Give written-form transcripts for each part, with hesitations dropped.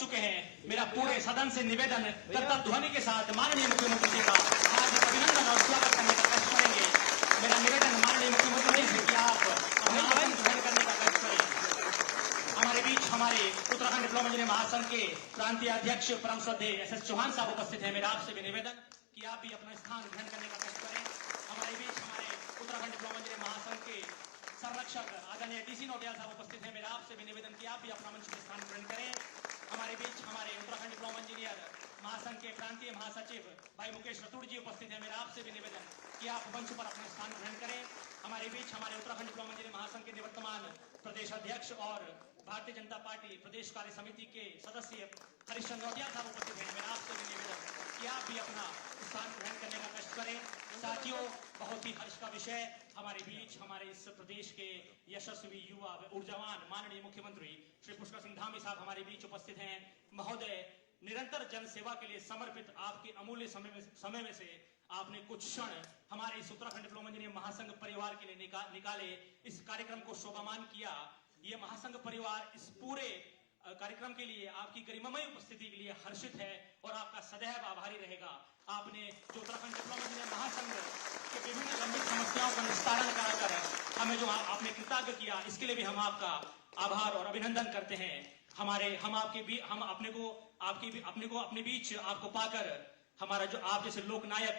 चुके हैं। मेरा पूरे सदन से निवेदन करता ध्वनि के साथ माननीय मुख्यमंत्री जी का हार्दिक अभिनंदन और स्वागत करने का कष्ट करेंगे। मेरा निवेदन माननीय मुख्यमंत्री जी से कि आप अपना आसन ग्रहण करने का कष्ट करें। हमारे बीच हमारे उत्तराखंड डिप्लोमा इंजीनियर महासंघ के प्रांतीय अध्यक्ष परम श्रद्धेय एस चौहान साहब उपस्थित हैं। मेरा आपसे भी निवेदन कि आप भी अपना स्थान ग्रहण करने का कष्ट करें। हमारे बीच हमारे उत्तराखंड डिप्लोमा इंजीनियर महासंघ के संरक्षक आदरणीय डीसी नोटियाल साहब उपस्थित हैं। मेरा आपसे भी निवेदन कि आप भी अपना मंच में स्थान ग्रहण करें। हमारे बीच हमारे उत्तराखंड डिप्लोमा इंजीनियर महासंघ के प्रांतीय महासचिव भाई मुकेश रतूड़ जी उपस्थित हैं। मेरा आपसे भी निवेदन कि आप मंच पर अपना स्थान ग्रहण करें। हमारे बीच हमारे उत्तराखंड डिप्लोमा इंजीनियर महासंघ के निवर्तमान प्रदेश अध्यक्ष और भारतीय जनता पार्टी प्रदेश कार्य समिति के सदस्य हरीशचंद्र नोटियाल साहब उपस्थित हैं। मेरा आपसे भी निवेदन कि आप भी अपना स्थान ग्रहण करने का कष्ट करें। साथियों, बहुत ही हर्ष का विषय हमारे बीच हमारे इस प्रदेश के यशस्वी युवा ऊर्जावान माननीय मुख्यमंत्री श्री पुष्कर सिंह धामी साहब हमारे बीच उपस्थित हैं। महोदय, निरंतर जन सेवा के लिए समर्पित आपके अमूल्य समय में से आपने कुछ क्षण हमारे इस उत्तराखंड डिप्लोमा इंजीनियर महासंघ परिवार के लिए निकाले, इस कार्यक्रम को शोभामान किया। ये महासंघ परिवार इस पूरे कार्यक्रम के लिए आपकी गरिमामय उपस्थिति के लिए हर्षित है और आपका सदैव आभारी रहेगा। आपने जो उत्तराखंड डिप्लोमा इंजीनियर महासंघ के विभिन्न लंबित समस्याओं का निस्तारण कराकर हमें जो आपने कृतज्ञ किया, इसके लिए भी हम आपका आभार और अभिनंदन करते हैं। हम अपने बीच आपको पाकर हमारा जो आप जैसे लोकनायक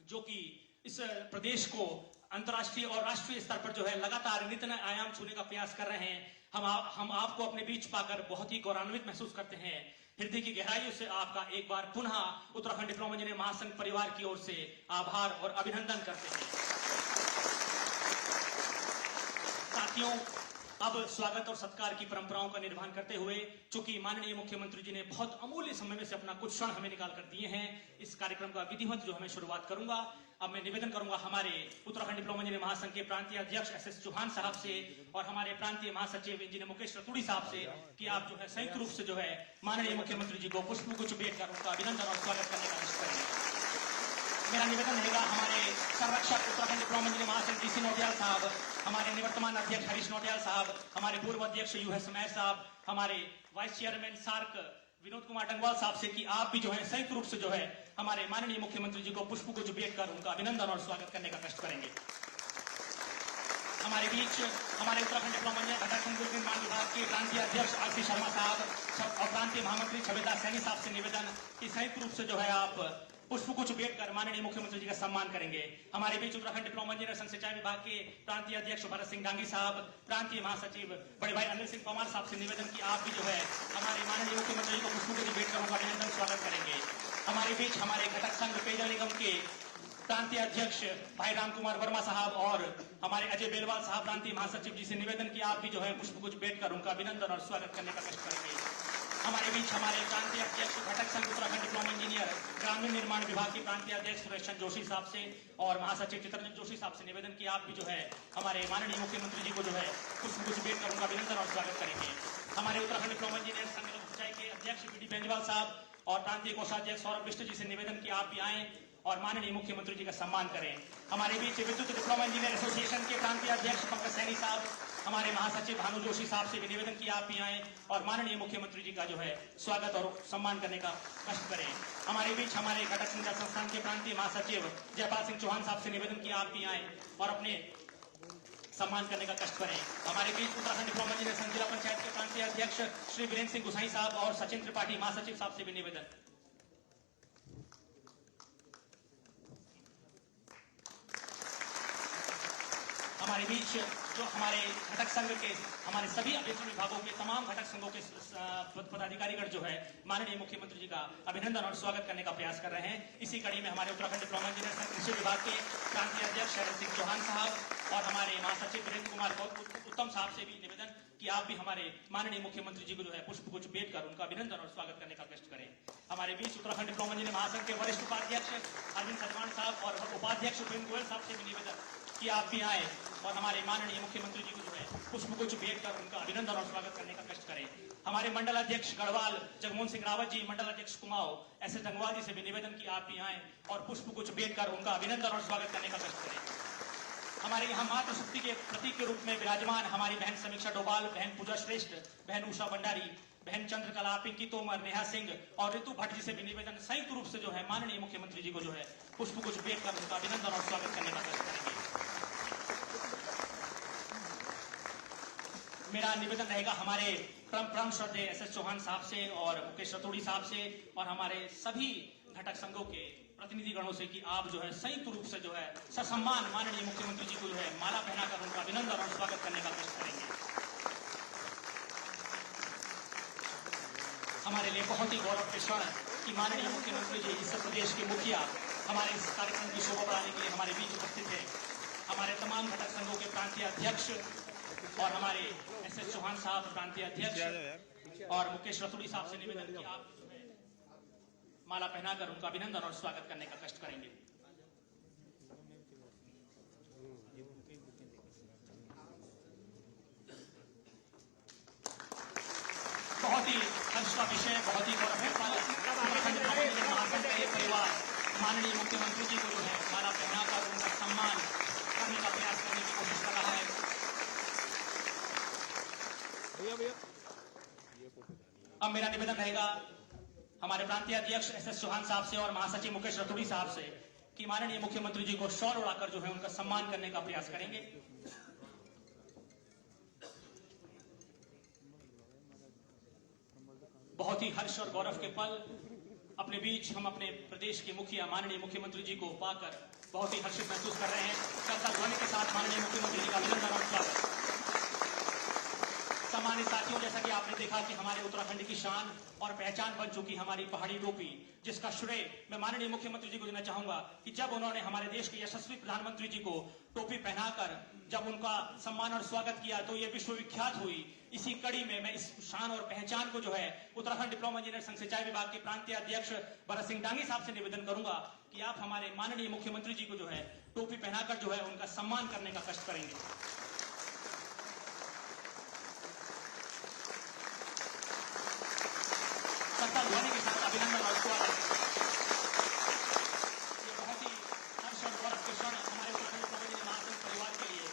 जो कि इस प्रदेश को अंतर्राष्ट्रीय और राष्ट्रीय स्तर पर जो है लगातार नित नए आयाम छूने का प्रयास कर रहे हैं, हम आपको अपने बीच पाकर बहुत ही गौरवान्वित महसूस करते हैं। हृदय की गहराइयों से आपका एक बार पुनः उत्तराखंड डिप्लोमा इंजीनियर महासंघ परिवार की ओर से आभार और अभिनंदन करते हैं। साथियों, अब स्वागत और सत्कार की परंपराओं का निर्वहन करते हुए, चूंकि माननीय मुख्यमंत्री जी ने बहुत अमूल्य समय में से अपना कुछ क्षण हमें निकाल कर दिए हैं, इस कार्यक्रम का विधिवत जो हमें शुरुआत करूंगा। अब मैं निवेदन करूंगा हमारे उत्तराखंड डिप्लोमा इंजीनियर महासंघ के प्रांतीय अध्यक्ष एस चौहान साहब से और हमारे प्रांतीय महासचिव इंजीनियर मुकेश रतूड़ी साहब से कि आप जो है संयुक्त रूप से जो है माननीय मुख्यमंत्री जी को पुष्पगुच्छ भेंट कर उनका अभिनंदन और स्वागत करने का निश्चय करेंगे। मेरा निवेदन रहेगा हमारे संरक्षक उत्तराखंड डिप्लोमा इंजीनियर महासंघ डीसी नोटियाल साहब, हमारे निवर्तमान अध्यक्ष हरीश नोटियाल साहब, हमारे पूर्व अध्यक्ष यूएस मैर साहब, हमारे वाइस चेयरमैन सार्क विनोद कुमार डंगवाल साहब से कि आप भी जो है संयुक्त रूप से जो है हमारे माननीय मुख्यमंत्री जी को पुष्पगुच्छ भेंट कर उनका अभिनंदन और स्वागत करने का कष्ट करेंगे। हमारे बीच हमारे उत्तराखंड डिप्लोमा इंजीनियर घटक संघ निर्माण विभाग के प्रांतीय अध्यक्ष आरसी शर्मा साहब और प्रांतीय महामंत्री छबेदार सैनी साहब से निवेदन कि संयुक्त रूप से जो है आप पुष्पगुच्छ भेंट कर माननीय मुख्यमंत्री जी का सम्मान करेंगे। हमारे बीच उत्तराखंड डिप्लोमा इंजीनियर संघ सिंचाई विभाग के प्रांतीय अध्यक्ष भरत सिंह डांगी साहब, प्रांतीय महासचिव बड़े भाई अनिल सिंह पवार साहब से निवेदन कि आप भी जो है हमारे माननीय मुख्यमंत्री जी को पुष्पगुच्छ भेंट कर उनका अभिनंदन स्वागत करेंगे। हमारे बीच हमारे घटक संघ पेयजल निगम के प्रांतीय अध्यक्ष भाई राम कुमार वर्मा साहब और हमारे अजय बेलवाल साहब प्रांतीय महासचिव जी से निवेदन कि आप भी जो है पुष्पगुच्छ भेंट कर उनका अभिनंदन और स्वागत करने का कष्ट करेंगे। हमारे बीच हमारे प्रांतीय अध्यक्ष घटक संघ उत्तराखंड डिप्लोमा इंजीनियर ग्रामीण निर्माण विभाग के प्रांतीय अध्यक्ष सुरेश चंद्र जोशी साहब से और महासचिव चित्रंजन जोशी साहब से निवेदन कि आप भी जो है हमारे माननीय मुख्यमंत्री जी को जो है पुष्पगुच्छ भेंट कर उनका अभिनंदन और स्वागत करेंगे। हमारे उत्तराखंड डिप्लोमा इंजीनियर संघ सिंचाई के अध्यक्ष बीडी बेंजवाल साहब और प्रांतीय कोषाध्यक्ष सौरभ बिष्ट जी से निवेदन कि आप भी आए और माननीय मुख्यमंत्री जी का सम्मान करें। हमारे बीच विद्युत डिप्लोमा इंजीनियर एसोसिएशन के प्रांतीय अध्यक्ष पंकज सैनी साहब, हमारे महासचिव भानु जोशी साहब से भी निवेदन कि आप भी आए और माननीय मुख्यमंत्री जी का जो है स्वागत और सम्मान करने का कष्ट करें। हमारे बीच हमारे घटक संचार संस्थान के प्रांतीय महासचिव जयपाल सिंह चौहान साहब से निवेदन कि आप भी आए और अपने सम्मान करने का कष्ट करें। हमारे बीच उत्तराखंड डिप्लोमा इंजीनियर संघ जिला पंचायत के प्रांतीय अध्यक्ष श्री वीरेंद्र सिंह गुसाई साहब और सचिन त्रिपाठी महासचिव साहब से भी निवेदन। हमारे बीच जो हमारे घटक संघ के हमारे सभी अभियंत्रण विभागों के तमाम घटक संघों के पदाधिकारीगण जो है माननीय मुख्यमंत्री जी का अभिनंदन और स्वागत करने का प्रयास कर रहे हैं। इसी कड़ी में हमारे उत्तराखंड डिप्लोमा इंजीनियर संघ कृषि विभाग के प्रांतीय अध्यक्ष शरद सिंह चौहान साहब और हमारे महासचिव वीरेंद्र कुमार उत्तम साहब से भी निवेदन कि आप भी हमारे माननीय मुख्यमंत्री जी को जो है पुष्पगुच्छ भेंट कर उनका अभिनंदन और स्वागत करने का कष्ट करें। हमारे बीच उत्तराखंड डिप्लोमा इंजीनियर महासंघ के वरिष्ठ उपाध्यक्ष अरविंद सचवान साहब और उपाध्यक्ष उपेंद्र गोयल साहब से भी निवेदन कि आप भी आए और हमारे माननीय मुख्यमंत्री जी को जो है पुष्पगुच्छ भेंट कर उनका अभिनंदन और स्वागत करने का कष्ट करें। हमारे मंडल अध्यक्ष गढ़वाल जगमोहन सिंह रावत जी, मंडल अध्यक्ष कुमाऊं एस एस गंगवाल जी से भी निवेदन कि आप भी आए और पुष्पगुच्छ भेंट कर उनका अभिनंदन और स्वागत करने का कष्ट करें। हमारे यहाँ मातृशक्ति के प्रतीक के रूप में विराजमान हमारी बहन समीक्षा डोभाल, बहन पूजा श्रेष्ठ, बहन उषा भंडारी, बहन चंद्रकला, पिंकी तोमर, नेहा सिंह और ऋतु भट्ट जी से भी निवेदन संयुक्त रूप से जो है माननीय मुख्यमंत्री जी को जो है पुष्पगुच्छ भेंट कर उनका अभिनंदन और स्वागत करने का प्रयास करेंगे। मेरा निवेदन रहेगा हमारे परम श्रद्धेय एस चौहान साहब से और मुकेश रतोड़ी साहब से और हमारे सभी घटक संघों के प्रतिनिधि गणों से कि आप जो है संयुक्त रूप से जो है ससम्मान माननीय मुख्यमंत्री जी को जो है माला पहनाकर उनका अभिनंदन और स्वागत करने का प्रयास करेंगे। हमारे लिए बहुत ही गौरव के क्षण कि माननीय मुख्यमंत्री जी इस प्रदेश के मुखिया हमारे इस कार्यक्रम की शोभा बढ़ाने के लिए हमारे बीच उपस्थित है। हमारे तमाम घटक संघों के प्रांतीय अध्यक्ष और हमारे एस चौहान साहब प्रांतीय अध्यक्ष और मुकेश रतोड़ी साहब से निवेदन कि आप जो है माला पहनाकर उनका अभिनंदन और स्वागत करने का कष्ट करेंगे। बहुत ही हर्ष का विषय, बहुत ही गौरव है महासंघ का एक परिवार माननीय मुख्यमंत्री जी को जो है माला पहनाकर उनका सम्मान करने का प्रयास करने की कोशिश कर रहा है। अब मेरा निवेदन रहेगा हमारे प्रांतीय अध्यक्ष एस चौहान साहब से और महासचिव मुकेश रतोड़ी साहब से कि माननीय मुख्यमंत्री जी को शॉल उड़ाकर जो है उनका सम्मान करने का प्रयास करेंगे। बहुत ही हर्ष और गौरव के पल अपने बीच हम अपने प्रदेश के मुखिया माननीय मुख्यमंत्री जी को पाकर बहुत ही हर्षित महसूस कर रहे हैं। करताल ध्वनि के साथ माननीय मुख्यमंत्री जी का अभिनंदन और स्वागत। सम्मानित साथियों, जैसा कि आपने देखा कि हमारे उत्तराखंड की शान और पहचान बन चुकी हमारी पहाड़ी टोपी, जिसका श्रेय मैं माननीय मुख्यमंत्री जी को देना चाहूंगा कि जब उन्होंने हमारे देश के यशस्वी प्रधानमंत्री जी को टोपी पहनाकर जब उनका सम्मान और स्वागत किया तो ये विश्वविख्यात हुई। इसी कड़ी में मैं इस शान और पहचान को जो है उत्तराखंड डिप्लोमा इंजीनियर संघ सिंचाई विभाग के प्रांतीय अध्यक्ष भरत सिंह डांगी साहब से निवेदन करूंगा कि आप हमारे माननीय मुख्यमंत्री जी को जो है टोपी पहनाकर जो है उनका सम्मान करने का कष्ट करेंगे। ध्वनि के साथ अभिनंदन और स्वागत। ये बहुत ही हर्ष और गौरव के क्षण हमारे उत्तराखंड महासंघ परिवार के लिए।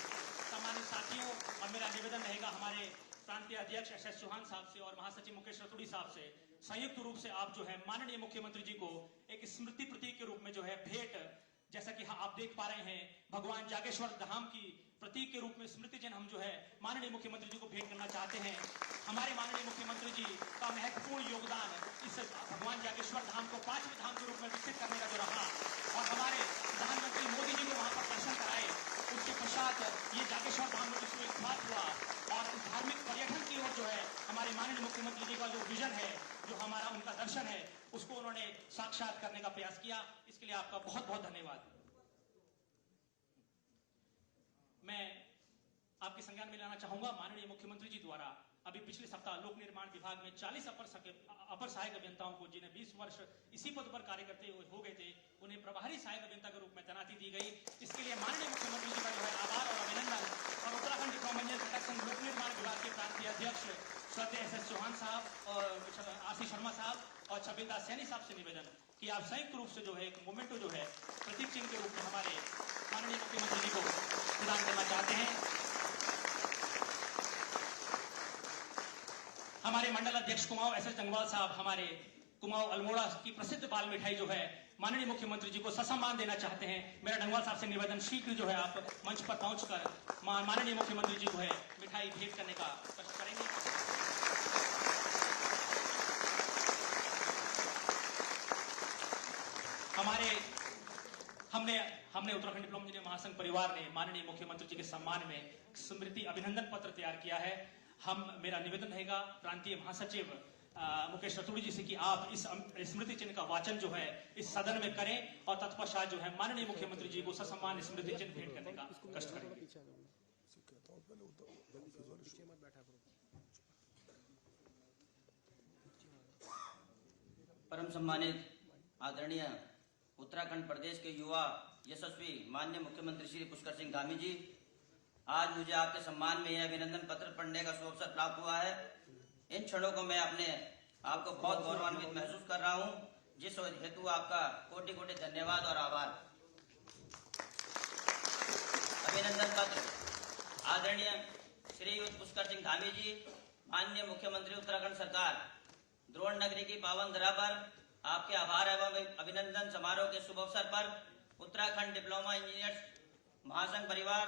सम्मानित साथियों, और मेरा निवेदन रहेगा हमारे प्रांतीय अध्यक्ष एस चौहान साहब से और महासचिव मुकेश रतोड़ी साहब से संयुक्त रूप से आप जो है माननीय मुख्यमंत्री जी को एक स्मृति प्रतीक के रूप में जो है भेंट, जैसा कि आप देख पा रहे हैं भगवान जागेश्वर धाम की प्रतीक के रूप में स्मृति चिन्ह हम जो है माननीय मुख्यमंत्री जी को भेंट करना चाहते हैं। हमारे माननीय मुख्यमंत्री जी का महत्वपूर्ण योगदान इस भगवान जागेश्वर धाम को 5वें धाम के रूप में विकसित करने का जो रहा और हमारे प्रधानमंत्री मोदी जी को वहां पर दर्शन कराए, उसके पश्चात ये जागेश्वर धाम में विश्वविख्यात हुआ और इस धार्मिक पर्यटन की ओर जो है हमारे माननीय मुख्यमंत्री जी का जो विजन है, जो हमारा उनका दर्शन है, उसको उन्होंने साक्षात करने का प्रयास किया। इसके लिए आपका बहुत बहुत धन्यवाद। मैं आपके संज्ञान में लाना चाहूंगा माननीय मुख्यमंत्री जी द्वारा अभी पिछले सप्ताह लोक निर्माण विभाग में 40 अपर सहायक अभियंताओं को, जिन्हें 20 वर्ष इसी पद पर कार्य करते हुए हो गए थे, उन्हें प्रभारी सहायक अभियंता के रूप में तैनाती दी गई। इसके लिए माननीय मुख्यमंत्री जी का जो है आभार और अभिनंदन। और उत्तराखंड डिप्लोमा इंजीनियर घटक संघ लोक निर्माण विभाग के प्रांतीय अध्यक्ष श्रद्धेय एस चौहान साहब और आरसी शर्मा साहब और छबिंदा सैनी साहब से निवेदन कि आप संयुक्त रूप से जो है एक मोमेंटो जो है प्रतीक चिन्ह के रूप में हमारे माननीय मुख्यमंत्री जी को प्रदान करना चाहते हैं। हमारे मंडल अध्यक्ष कुमाऊं एस जंगवाल साहब हमारे कुमाऊं अल्मोड़ा की प्रसिद्ध बाल मिठाई जो है माननीय मुख्यमंत्री जी को ससम्मान देना चाहते हैं। मेरा डंगवाल साहब से निवेदन, शीघ्र जो है आप मंच पर पहुंचकर माननीय मुख्यमंत्री जी को है मिठाई भेंट करने का कष्ट करेंगे। हमने उत्तराखंड डिप्लोमा इंजीनियर महासंघ परिवार ने माननीय मुख्यमंत्री जी के सम्मान में स्मृति अभिनंदन पत्र तैयार किया है। मेरा निवेदन रहेगा प्रांतीय महासचिव मुकेश रतोड़ी जी से कि आप इस स्मृति चिन्ह का वाचन जो है इस सदन में करें और तत्पश्चात जो है माननीय मुख्यमंत्री जी को ससम्मान स्मृति चिन्ह भेंट करने का कष्ट करेंगे। परम सम्मानित आदरणीय उत्तराखंड प्रदेश के युवा यशस्वी माननीय मुख्यमंत्री श्री पुष्कर सिंह धामी जी, आज मुझे आपके सम्मान में यह अभिनंदन पत्र पढ़ने का अवसर प्राप्त हुआ है। इन क्षणों को मैं अपने आपको बहुत गौरवान्वित महसूस कर रहा हूं, जिस हेतु आपका कोटि कोटि धन्यवाद और आभार। अभिनंदन पत्र आदरणीय श्रीयुत पुष्कर सिंह धामी जी, माननीय मुख्यमंत्री उत्तराखंड सरकार द्रोण नगरी की पावन धरा पर आपके आभार एवं अभिनंदन समारोह के शुभ अवसर पर उत्तराखंड डिप्लोमा इंजीनियर्स महासंघ परिवार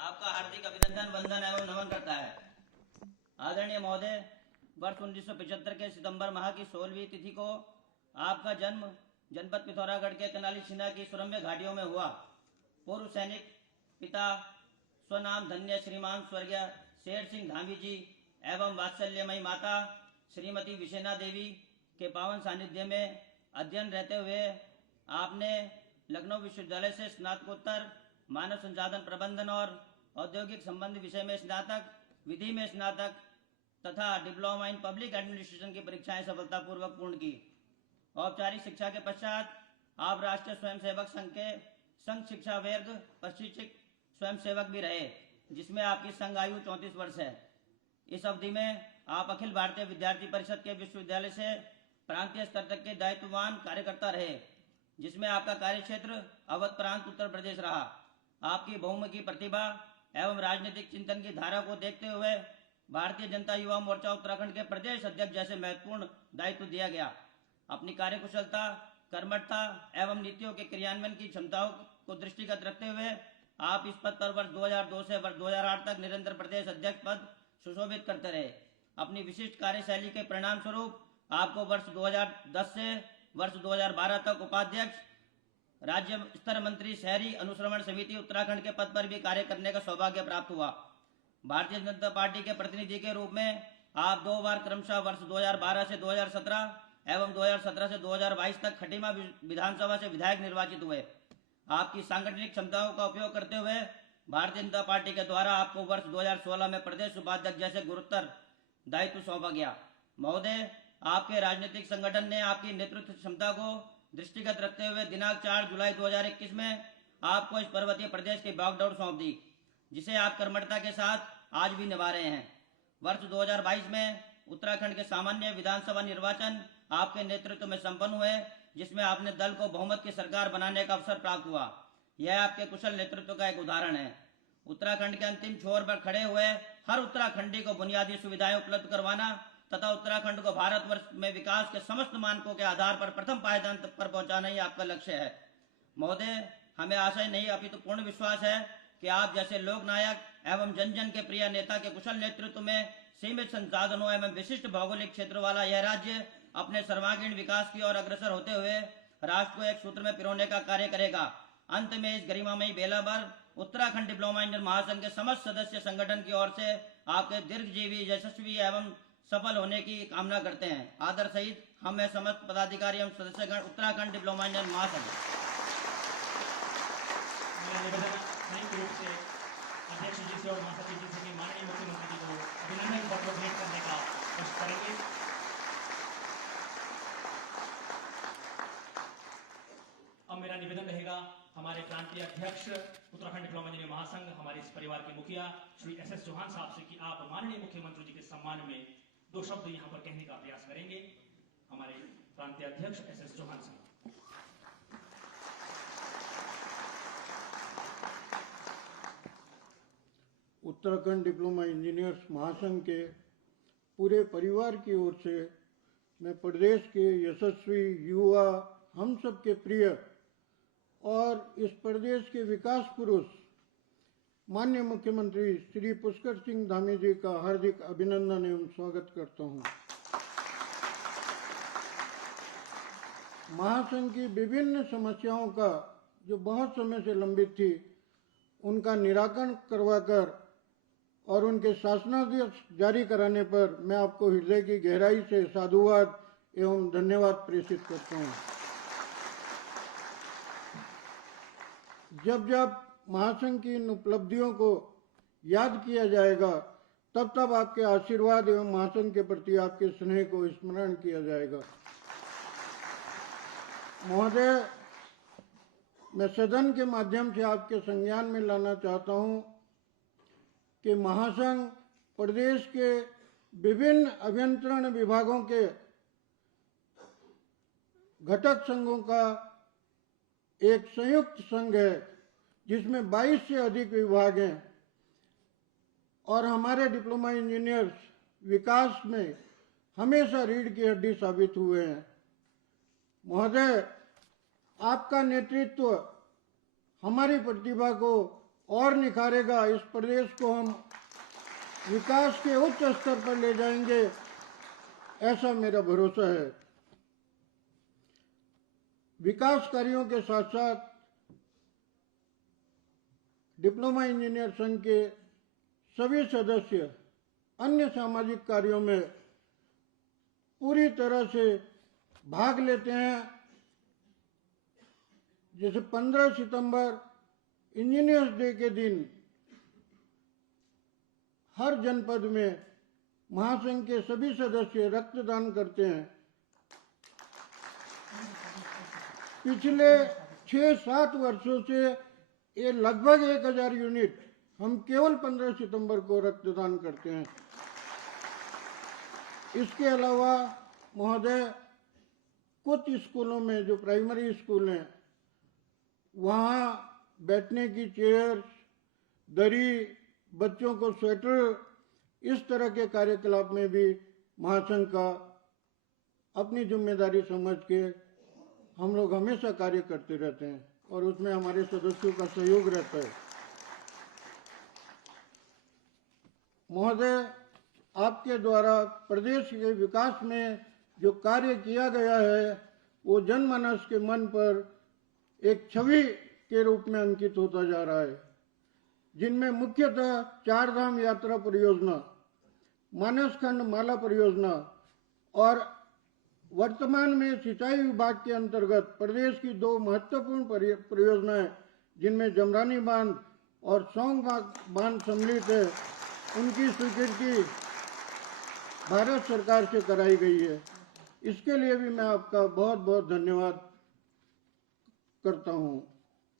आपका हार्दिक अभिनंदन, वंदन एवं नमन करता है। आदरणीय महोदय, वर्ष 1975 के सितंबर माह की 16वीं तिथि को आपका जन्म जनपद पिथौरागढ़ के कनाली छिना की सुरम्य घाटियों में हुआ। पूर्व सैनिक पिता स्वनाम धन्य श्रीमान स्वर्गीय शेर सिंह धामी जी एवं वात्सल्यमयी माता श्रीमती विशेना देवी के पावन सानिध्य में अध्ययन रहते हुए आपने लखनऊ विश्वविद्यालय से स्नातकोत्तर मानव संसाधन प्रबंधन और औद्योगिक संबंधी विषय में स्नातक, विधि में स्नातक तथा डिप्लोमा इन पब्लिक एडमिनिस्ट्रेशन की परीक्षाएं सफलतापूर्वक पूर्ण की। औपचारिक शिक्षा के पश्चात आप राष्ट्रीय स्वयंसेवक संघ के संघ शिक्षा वर्ग प्रशिक्षक स्वयंसेवक भी रहे, जिसमें आपकी संघ आयु 34 वर्ष है। इस अवधि में आप अखिल भारतीय विद्यार्थी परिषद के विश्वविद्यालय से प्रांतीय स्तर तक के दायित्ववान कार्यकर्ता रहे, जिसमें आपका कार्य क्षेत्र अवध प्रांत उत्तर प्रदेश रहा। आपकी बहुमुखी प्रतिभा एवं राजनीतिक चिंतन की धारा को देखते हुए भारतीय जनता युवा मोर्चा उत्तराखंड के प्रदेश अध्यक्ष जैसे महत्वपूर्ण दायित्व दिया गया। अपनी कार्यकुशलता, कर्मठता एवं नीतियों के क्रियान्वयन की क्षमताओं को दृष्टिगत रखते हुए आप इस पद पर वर्ष 2002 से वर्ष 2008 तक निरंतर प्रदेश अध्यक्ष पद सुशोभित करते रहे। अपनी विशिष्ट कार्यशैली के परिणाम स्वरूप आपको वर्ष 2010 से वर्ष 2012 तक उपाध्यक्ष, राज्य स्तर मंत्री, शहरी अनुश्रवण समिति उत्तराखंड के पद पर भी कार्य करने का सौभाग्य प्राप्त हुआ। भारतीय जनता पार्टी के प्रतिनिधि के रूप में आप 2 बार क्रमशः वर्ष 2012 से 2017 एवं 2017 से 2022 तक खटीमा विधानसभा से विधायक निर्वाचित हुए। आपकी सांगठनिक क्षमताओं का उपयोग करते हुए भारतीय जनता पार्टी के द्वारा आपको वर्ष 2016 में प्रदेश उपाध्यक्ष जैसे गुरुतर दायित्व सौंपा गया। महोदय, आपके राजनीतिक संगठन ने आपकी नेतृत्व क्षमता को दृष्टिगत रखते हुए दिनांक 4 जुलाई 2021 में आपको इस पर्वतीय प्रदेश की बागडोर सौंप दी, जिसे आप कर्मठता के साथ आज भी निभा रहे हैं। वर्ष 2022 में उत्तराखंड के सामान्य विधानसभा निर्वाचन आपके नेतृत्व में संपन्न हुए, जिसमें आपने दल को बहुमत की सरकार बनाने का अवसर प्राप्त हुआ। यह आपके कुशल नेतृत्व का एक उदाहरण है। उत्तराखंड के अंतिम छोर पर खड़े हुए हर उत्तराखंडी को बुनियादी सुविधाएं उपलब्ध करवाना तथा उत्तराखंड को भारतवर्ष में विकास के समस्त मानकों के आधार पर प्रथम पायदान पर पहुंचाना ही आपका लक्ष्य है। महोदय, हमें आशा ही नहीं अपितु पूर्ण विश्वास है कि आप जैसे लोक नायक एवं जन जन के प्रिय नेता के कुशल नेतृत्व में सीमित संसाधनों एवं विशिष्ट भौगोलिक क्षेत्र वाला यह राज्य अपने सर्वांगीण विकास की ओर अग्रसर होते हुए राष्ट्र को एक सूत्र में पिरोने का कार्य करेगा। अंत में इस गरिमामयी बेला पर उत्तराखंड डिप्लोमा इंजीनियर महासंघ के समस्त सदस्य संगठन की ओर से आपके दीर्घजीवी, यशस्वी एवं सफल होने की कामना करते हैं। आदर सहित हम समस्त पदाधिकारी एवं सदस्यगण उत्तराखंड डिप्लोमा इंजीनियर महासंघ। संयुक्त रूप से अध्यक्ष जी से और महासचिव जी से माननीय मुख्यमंत्री जी को अभिनंदन पत्र भेंट करने का कोशिश करेंगे। अब मेरा निवेदन रहेगा, हमारे प्रांतीय अध्यक्ष उत्तराखंड डिप्लोमा इंजीनियर महासंघ, हमारे इस परिवार के मुखिया श्री एस चौहान साहब से कि आप माननीय मुख्यमंत्री जी के सम्मान में 2 शब्द यहाँ पर कहने का प्रयास करेंगे। हमारे प्रांतीय अध्यक्ष एस चौहान साहब। उत्तराखंड डिप्लोमा इंजीनियर्स महासंघ के पूरे परिवार की ओर से मैं प्रदेश के यशस्वी युवा, हम सब के प्रिय और इस प्रदेश के विकास पुरुष माननीय मुख्यमंत्री श्री पुष्कर सिंह धामी जी का हार्दिक अभिनंदन एवं स्वागत करता हूं। महासंघ की विभिन्न समस्याओं का जो बहुत समय से लंबित थी, उनका निराकरण करवाकर और उनके शासनादेश जारी कराने पर मैं आपको हृदय की गहराई से साधुवाद एवं धन्यवाद प्रेषित करता हूं। जब जब महासंघ की इन उपलब्धियों को याद किया जाएगा, तब तब आपके आशीर्वाद एवं महासंघ के प्रति आपके स्नेह को स्मरण किया जाएगा। महोदय, मैं सदन के माध्यम से आपके संज्ञान में लाना चाहता हूं कि महासंघ प्रदेश के विभिन्न अभियंत्रण विभागों के घटक संघों का एक संयुक्त संघ है, जिसमें 22 से अधिक विभाग हैं और हमारे डिप्लोमा इंजीनियर्स विकास में हमेशा रीढ़ की हड्डी साबित हुए हैं। महोदय, आपका नेतृत्व हमारी प्रतिभा को और निखारेगा। इस प्रदेश को हम विकास के उच्च स्तर पर ले जाएंगे, ऐसा मेरा भरोसा है। विकास कार्यों के साथ साथ डिप्लोमा इंजीनियर संघ के सभी सदस्य अन्य सामाजिक कार्यों में पूरी तरह से भाग लेते हैं। जैसे 15 सितंबर इंजीनियर्स डे के दिन हर जनपद में महासंघ के सभी सदस्य रक्तदान करते हैं। पिछले 6-7 वर्षों से ये लगभग 1000 यूनिट हम केवल 15 सितंबर को रक्तदान करते हैं। इसके अलावा महोदय, कुछ स्कूलों में जो प्राइमरी स्कूल हैं वहाँ बैठने की चेयर्स, दरी, बच्चों को स्वेटर, इस तरह के कार्यकलाप में भी महासंघ का अपनी जिम्मेदारी समझ के हम लोग हमेशा कार्य करते रहते हैं और उसमें हमारे सदस्यों का सहयोग रहता है। महोदय, आपके द्वारा प्रदेश के विकास में जो कार्य किया गया है वो जनमानस के मन पर एक छवि के रूप में अंकित होता जा रहा है, जिनमें मुख्यतः 4 धाम यात्रा परियोजना, मानसखंड माला परियोजना और वर्तमान में सिंचाई विभाग के अंतर्गत प्रदेश की 2 महत्वपूर्ण परियोजनाएं, जिनमें जमरानी बांध और सौंग बांध सम्मिलित है, उनकी स्वीकृति भारत सरकार से कराई गई है। इसके लिए भी मैं आपका बहुत बहुत धन्यवाद करता हूं।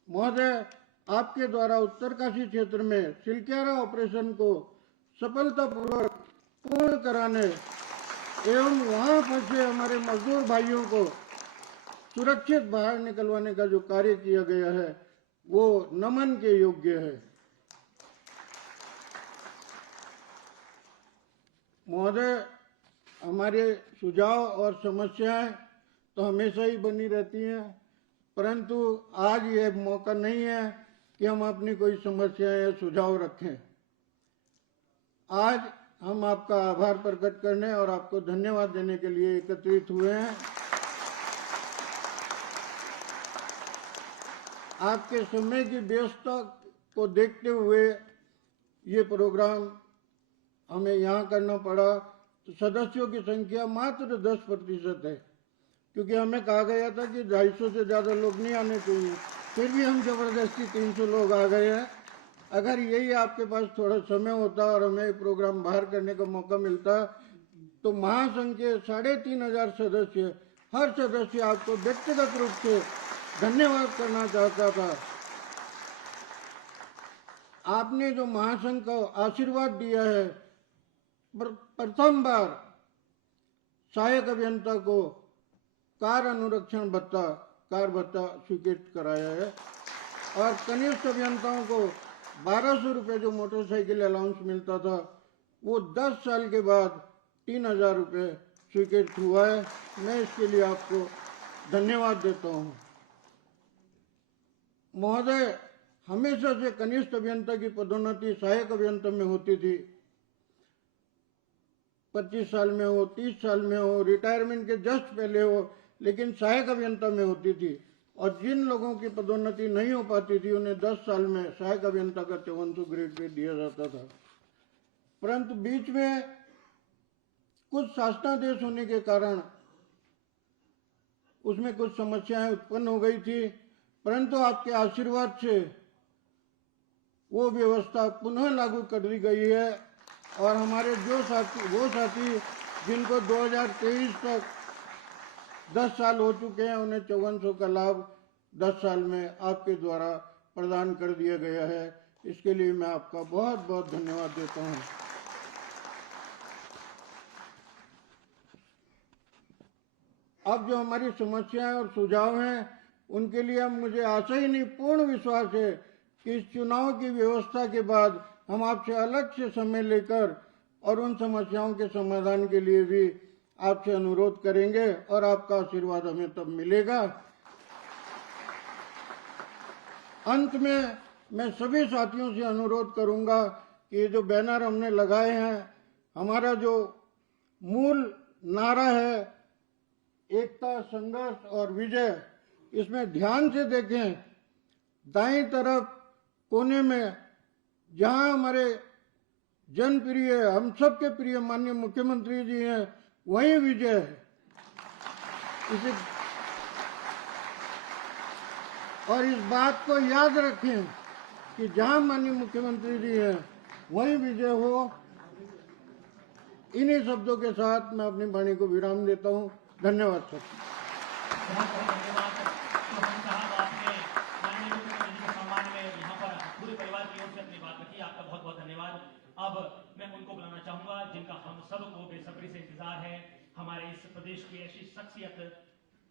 महोदय, आपके द्वारा उत्तरकाशी क्षेत्र में सिलक्यारा ऑपरेशन को सफलतापूर्वक पूर्ण कराने एवं वहां फंसे हमारे मजदूर भाइयों को सुरक्षित बाहर निकलवाने का जो कार्य किया गया है वो नमन के योग्य है। महोदय, हमारे सुझाव और समस्याएं तो हमेशा ही बनी रहती हैं, परंतु आज ये मौका नहीं है कि हम अपनी कोई समस्याएं या सुझाव रखें। आज हम आपका आभार प्रकट करने और आपको धन्यवाद देने के लिए एकत्रित हुए हैं। आपके समय की व्यस्तता को देखते हुए ये प्रोग्राम हमें यहाँ करना पड़ा। तो सदस्यों की संख्या मात्र 10% है, क्योंकि हमें कहा गया था कि 250 से ज़्यादा लोग नहीं आने चाहिए, फिर भी हम जबरदस्ती 300 लोग आ गए हैं। अगर यही आपके पास थोड़ा समय होता और हमें प्रोग्राम बाहर करने का मौका मिलता तो महासंघ के 3500 सदस्य, हर सदस्य आपको व्यक्तिगत रूप से धन्यवाद करना चाहता था। आपने जो महासंघ का आशीर्वाद दिया है, प्रथम बार सहायक अभियंता को कार अनुरक्षण भत्ता, कार भत्ता स्वीकृत कराया है और कनिष्ठ अभियंताओं को 1200 रुपये जो मोटरसाइकिल अलाउंस मिलता था वो 10 साल के बाद 3000 रुपये स्वीकृत हुआ है। मैं इसके लिए आपको धन्यवाद देता हूँ। महोदय, हमेशा से कनिष्ठ अभियंता की पदोन्नति सहायक अभियंता में होती थी। 25 साल में हो, 30 साल में हो, रिटायरमेंट के जस्ट पहले हो, लेकिन सहायक अभियंता में होती थी। और जिन लोगों की पदोन्नति नहीं हो पाती थी उन्हें 10 साल में सहायक अभियंता का 5300 ग्रेड पे दिया जाता था। परंतु बीच में कुछ शासनादेश होने के कारण उसमें कुछ समस्याएं उत्पन्न हो गई थी, परंतु आपके आशीर्वाद से वो व्यवस्था पुनः लागू कर दी गई है और हमारे वो साथी जिनको 2023 तक 10 साल हो चुके हैं उन्हें 5400 का लाभ 10 साल में आपके द्वारा प्रदान कर दिया गया है। इसके लिए मैं आपका बहुत बहुत धन्यवाद देता हूं। अब जो हमारी समस्याएं और सुझाव हैं उनके लिए अब मुझे आशा ही नहीं पूर्ण विश्वास है कि इस चुनाव की व्यवस्था के बाद हम आपसे अलग से समय लेकर और उन समस्याओं के समाधान के लिए भी आपसे अनुरोध करेंगे और आपका आशीर्वाद हमें तब मिलेगा। अंत में मैं सभी साथियों से अनुरोध करूंगा कि ये जो बैनर हमने लगाए हैं, हमारा जो मूल नारा है एकता, संघर्ष और विजय, इसमें ध्यान से देखें, दाईं तरफ कोने में जहां हमारे जनप्रिय, हम सबके प्रिय माननीय मुख्यमंत्री जी हैं, वहीं विजय है। इसे और इस बात को याद रखें कि जहां माननीय मुख्यमंत्री जी हैं वहीं विजय हो। इन्हीं शब्दों के साथ मैं अपनी वाणी को विराम देता हूं। धन्यवाद सर। बहुत बहुत धन्यवाद चौहान साहब, आपने माननीय मुख्यमंत्री जी के सम्मान में यहाँ पर पूरे परिवार की ओर से अपनी बात रखी। आपका बहुत बहुत धन्यवाद। अब मैं उनको बुलाना चाहूंगा जिनका हम सबको बेसब्री से इंतजार है। हमारे इस प्रदेश की ऐसी शख्सियत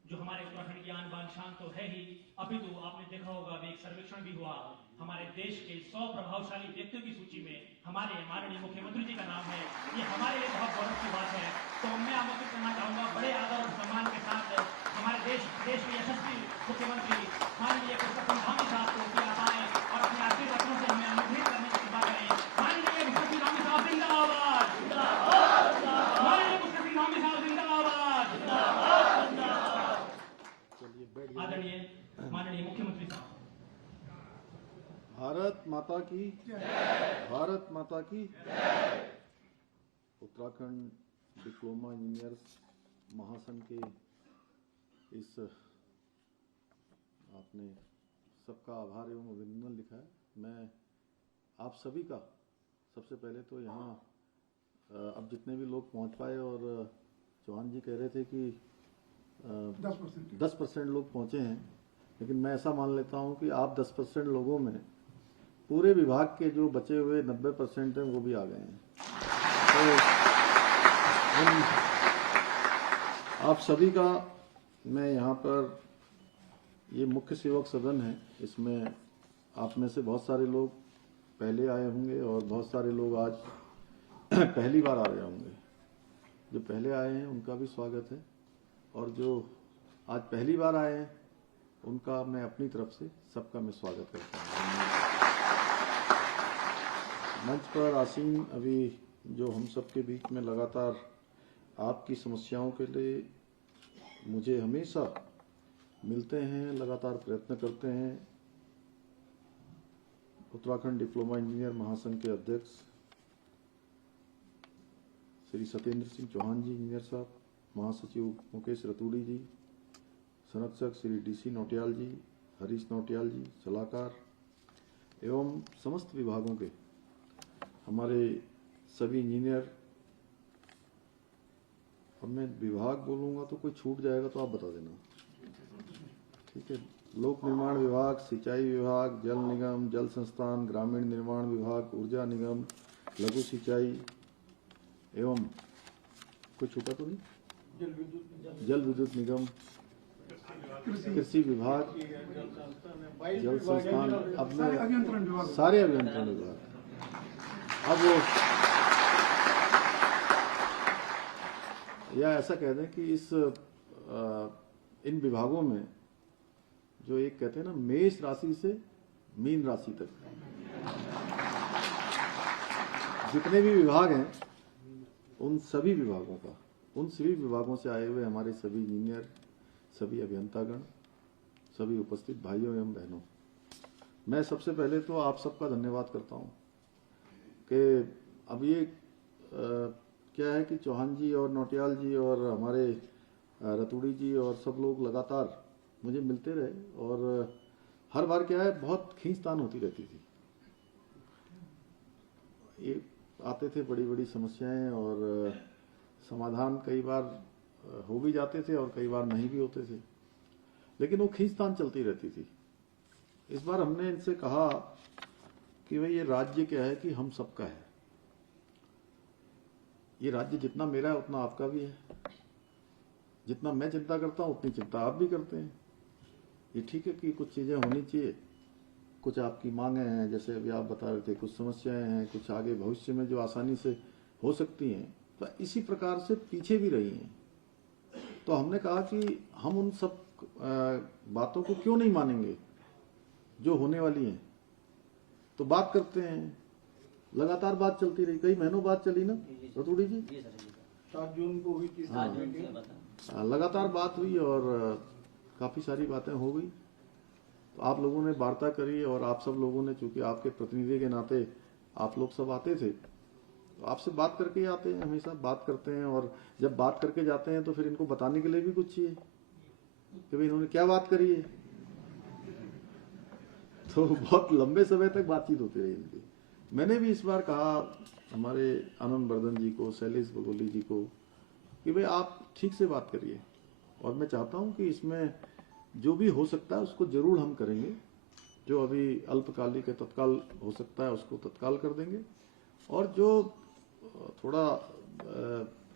जो हमारे उत्तराखंड की आन बान शान तो है ही, अभी तो आपने देखा होगा अभी एक सर्वेक्षण भी हुआ, हमारे देश के 100 प्रभावशाली व्यक्तियों की सूची में हमारे माननीय मुख्यमंत्री जी का नाम है। ये हमारे लिए बहुत गौरव की बात है। तो मैं आमंत्रित करना चाहूंगा बड़े आदर और सम्मान के साथ हमारे देश के यशस्वी मुख्यमंत्री माननीय पुष्कर सिंह धामी साहब को कि आप आए और अपने आशीर्वादों से हमें अनुग्रहित करने की कृपा करें। माननीय पुष्कर सिंह धामी साहब जिंदाबाद, माननीय पुष्कर सिंह धामी साहब जिंदाबाद। आदरणीय माननीय मुख्यमंत्री साहब। भारत माता की भारत माता की उत्तराखंड डिप्लोमा इंजीनियर्स महासंघ के इस आपने सबका आभार एवं अभिनंदन लिखा है। मैं आप सभी का सबसे पहले तो यहाँ अब जितने भी लोग पहुँच पाए, और चौहान जी कह रहे थे कि 10% लोग पहुँचे हैं, लेकिन मैं ऐसा मान लेता हूँ कि आप 10% लोगों में पूरे विभाग के जो बचे हुए 90% हैं वो भी आ गए हैं। तो आप सभी का मैं यहाँ पर, ये मुख्य सेवक सदन है, इसमें आप में से बहुत सारे लोग पहले आए होंगे और बहुत सारे लोग आज पहली बार आ रहे होंगे। जो पहले आए हैं उनका भी स्वागत है, और जो आज पहली बार आए हैं उनका मैं अपनी तरफ से सबका मैं स्वागत करता हूँ। मंच पर आसीन अभी जो हम सबके बीच में लगातार आपकी समस्याओं के लिए मुझे हमेशा मिलते हैं, लगातार प्रयत्न करते हैं, उत्तराखंड डिप्लोमा इंजीनियर महासंघ के अध्यक्ष श्री सत्येंद्र सिंह चौहान जी इंजीनियर साहब, महासचिव मुकेश रतूड़ी जी, संरक्षक श्री डीसी नौटियाल जी, हरीश नौटियाल जी, सलाहकार एवं समस्त विभागों के हमारे सभी इंजीनियर। अब मैं विभाग बोलूँगा तो कोई छूट जाएगा तो आप बता देना, ठीक है। लोक निर्माण विभाग, सिंचाई विभाग, जल निगम, जल संस्थान, ग्रामीण निर्माण विभाग, ऊर्जा निगम, लघु सिंचाई एवं कोई छूटा तो नहीं, जल विद्युत निगम, कृषि विभाग, जल संस्थान, अब सारे अभियंत्रण विभाग। अब वो या ऐसा कह दें कि इन विभागों में जो एक कहते हैं ना, मेष राशि से मीन राशि तक जितने भी विभाग हैं, उन सभी विभागों का, उन सभी विभागों से आए हुए हमारे सभी इंजीनियर, सभी अभियंतागण, सभी उपस्थित भाइयों एवं बहनों, मैं सबसे पहले तो आप सबका धन्यवाद करता हूं कि अब ये क्या है कि चौहान जी और नौटियाल जी और हमारे रतूड़ी जी और सब लोग लगातार मुझे मिलते रहे, और हर बार क्या है, बहुत खींचतान होती रहती थी। ये आते थे बड़ी बड़ी समस्याएं, और समाधान कई बार हो भी जाते थे और कई बार नहीं भी होते थे, लेकिन वो खींचतान चलती रहती थी। इस बार हमने इनसे कहा कि भाई ये राज्य क्या है कि हम सबका है, ये राज्य जितना मेरा है उतना आपका भी है, जितना मैं चिंता करता हूं उतनी चिंता आप भी करते हैं। ये ठीक है कि कुछ चीजें होनी चाहिए, कुछ आपकी मांगे हैं, जैसे अभी आप बता रहे थे, कुछ समस्याएं हैं, कुछ आगे भविष्य में जो आसानी से हो सकती हैं, तो इसी प्रकार से पीछे भी रही हैं। तो हमने कहा कि हम उन सब बातों को क्यों नहीं मानेंगे जो होने वाली हैं। तो बात करते हैं, लगातार बात चलती रही, कई महीनों बात चली ना रतूड़ी जी। 7 जून को हुई थी लगातार बात हुई और काफी सारी बातें हो गई। तो आप लोगों ने वार्ता करी और आप सब लोगों ने, चूंकि आपके प्रतिनिधि के नाते आप लोग सब आते थे, तो आपसे बात करके ही आते हैं, हमेशा बात करते हैं। और जब बात करके जाते हैं तो फिर इनको बताने के लिए भी कुछ चाहिए कि भाई इन्होंने क्या बात करी है। तो बहुत लंबे समय तक बातचीत होती रही इनकी। मैंने भी इस बार कहा हमारे आनंद वर्धन जी को, शैलेश बगोली जी को, कि भाई आप ठीक से बात करिए और मैं चाहता हूं कि इसमें जो भी हो सकता है उसको जरूर हम करेंगे। जो अभी अल्पकालिक तत्काल हो सकता है उसको तत्काल कर देंगे, और जो थोड़ा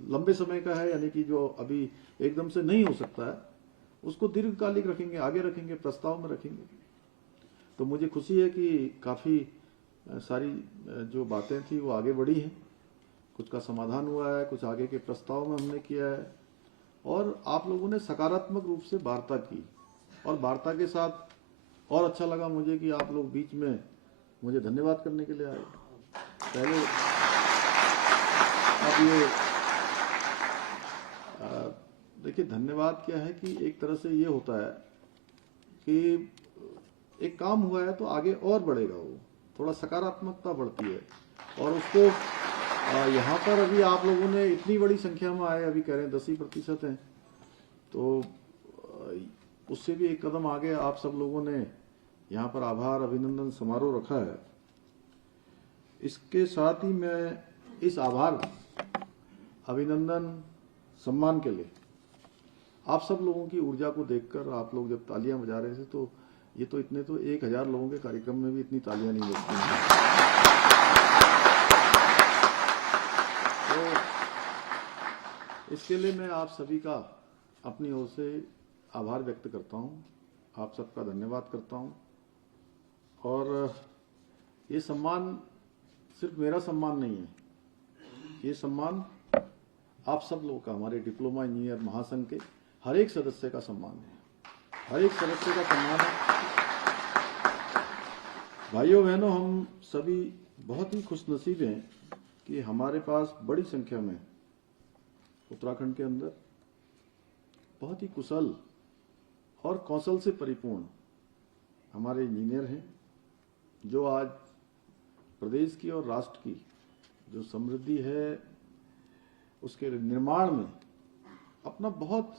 लंबे समय का है, यानी कि जो अभी एकदम से नहीं हो सकता है, उसको दीर्घकालिक रखेंगे, आगे रखेंगे, प्रस्ताव में रखेंगे। तो मुझे खुशी है कि काफी सारी जो बातें थी वो आगे बढ़ी हैं, कुछ का समाधान हुआ है, कुछ आगे के प्रस्ताव में हमने किया है, और आप लोगों ने सकारात्मक रूप से वार्ता की। और वार्ता के साथ और अच्छा लगा मुझे कि आप लोग बीच में मुझे धन्यवाद करने के लिए आए। पहले अब ये देखिए, धन्यवाद क्या है कि एक तरह से ये होता है कि एक काम हुआ है तो आगे और बढ़ेगा, वो थोड़ा सकारात्मकता बढ़ती है। और उसको यहाँ पर अभी आप लोगों ने इतनी बड़ी संख्या में आए, अभी कह रहे हैं 10% हैं, तो उससे भी एक कदम आगे आप सब लोगों ने यहाँ पर आभार अभिनंदन समारोह रखा है। इसके साथ ही मैं इस आभार अभिनंदन सम्मान के लिए आप सब लोगों की ऊर्जा को देखकर, आप लोग जब तालियां बजा रहे थे, तो ये तो इतने तो 1000 लोगों के कार्यक्रम में भी इतनी तालियां नहीं बजती हैं। तो इसके लिए मैं आप सभी का अपनी ओर से आभार व्यक्त करता हूं, आप सबका धन्यवाद करता हूं। और ये सम्मान सिर्फ मेरा सम्मान नहीं है, ये सम्मान आप सब लोगों का, हमारे डिप्लोमा इंजीनियर महासंघ के हर एक सदस्य का सम्मान है, हर एक सदस्य का सम्मान है। भाइयों बहनों, हम सभी बहुत ही खुशनसीब हैं कि हमारे पास बड़ी संख्या में उत्तराखंड के अंदर बहुत ही कुशल और कौशल से परिपूर्ण हमारे इंजीनियर हैं, जो आज प्रदेश की और राष्ट्र की जो समृद्धि है उसके निर्माण में अपना बहुत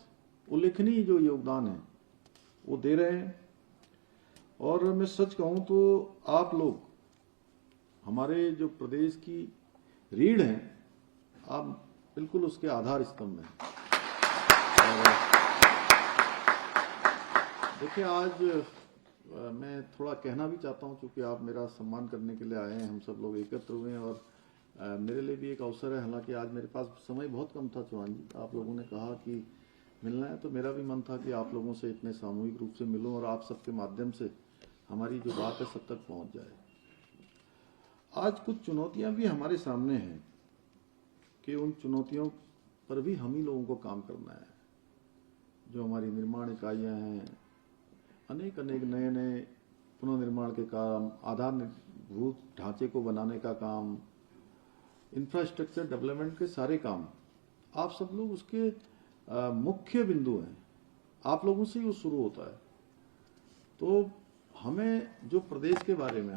उल्लेखनीय जो योगदान है वो दे रहे हैं। और मैं सच कहूं तो आप लोग हमारे जो प्रदेश की रीढ़ हैं, आप बिल्कुल उसके आधार स्तंभ हैं। और देखिए, आज मैं थोड़ा कहना भी चाहता हूं, क्योंकि आप मेरा सम्मान करने के लिए आए हैं, हम सब लोग एकत्र हुए हैं, और मेरे लिए भी एक अवसर है। हालांकि आज मेरे पास समय बहुत कम था चौहान जी, आप लोगों ने कहा कि मिलना है, तो मेरा भी मन था कि आप लोगों से इतने सामूहिक रूप से मिलूं और आप सबके माध्यम से हमारी जो बात है सब तक पहुंच जाए। आज कुछ चुनौतियां भी हमारे सामने हैं कि उन चुनौतियों पर भी हम ही लोगों को काम करना है। जो हमारी निर्माण इकाइयां हैं, अनेक नए नए पुनर्निर्माण के काम, आधारभूत ढांचे को बनाने का काम, इंफ्रास्ट्रक्चर डेवलपमेंट के सारे काम, आप सब लोग उसके मुख्य बिंदु हैं, आप लोगों से ही वो शुरू होता है। तो हमें जो प्रदेश के बारे में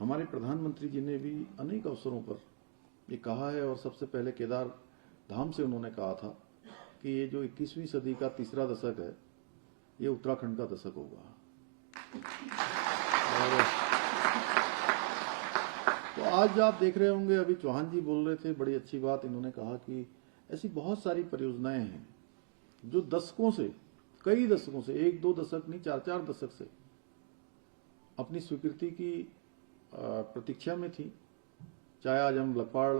हमारे प्रधानमंत्री जी ने भी अनेक अवसरों पर ये कहा है, और सबसे पहले केदार धाम से उन्होंने कहा था कि ये जो 21वीं सदी का तीसरा दशक है, ये उत्तराखंड का दशक होगा। और तो आज आप देख रहे होंगे, अभी चौहान जी बोल रहे थे, बड़ी अच्छी बात इन्होंने कहा कि ऐसी बहुत सारी परियोजनाएं हैं जो दशकों से, कई दशकों से, 1-2 दशक नहीं, 4-4 दशक से अपनी स्वीकृति की प्रतीक्षा में थी। चाहे आज हम लखवाड़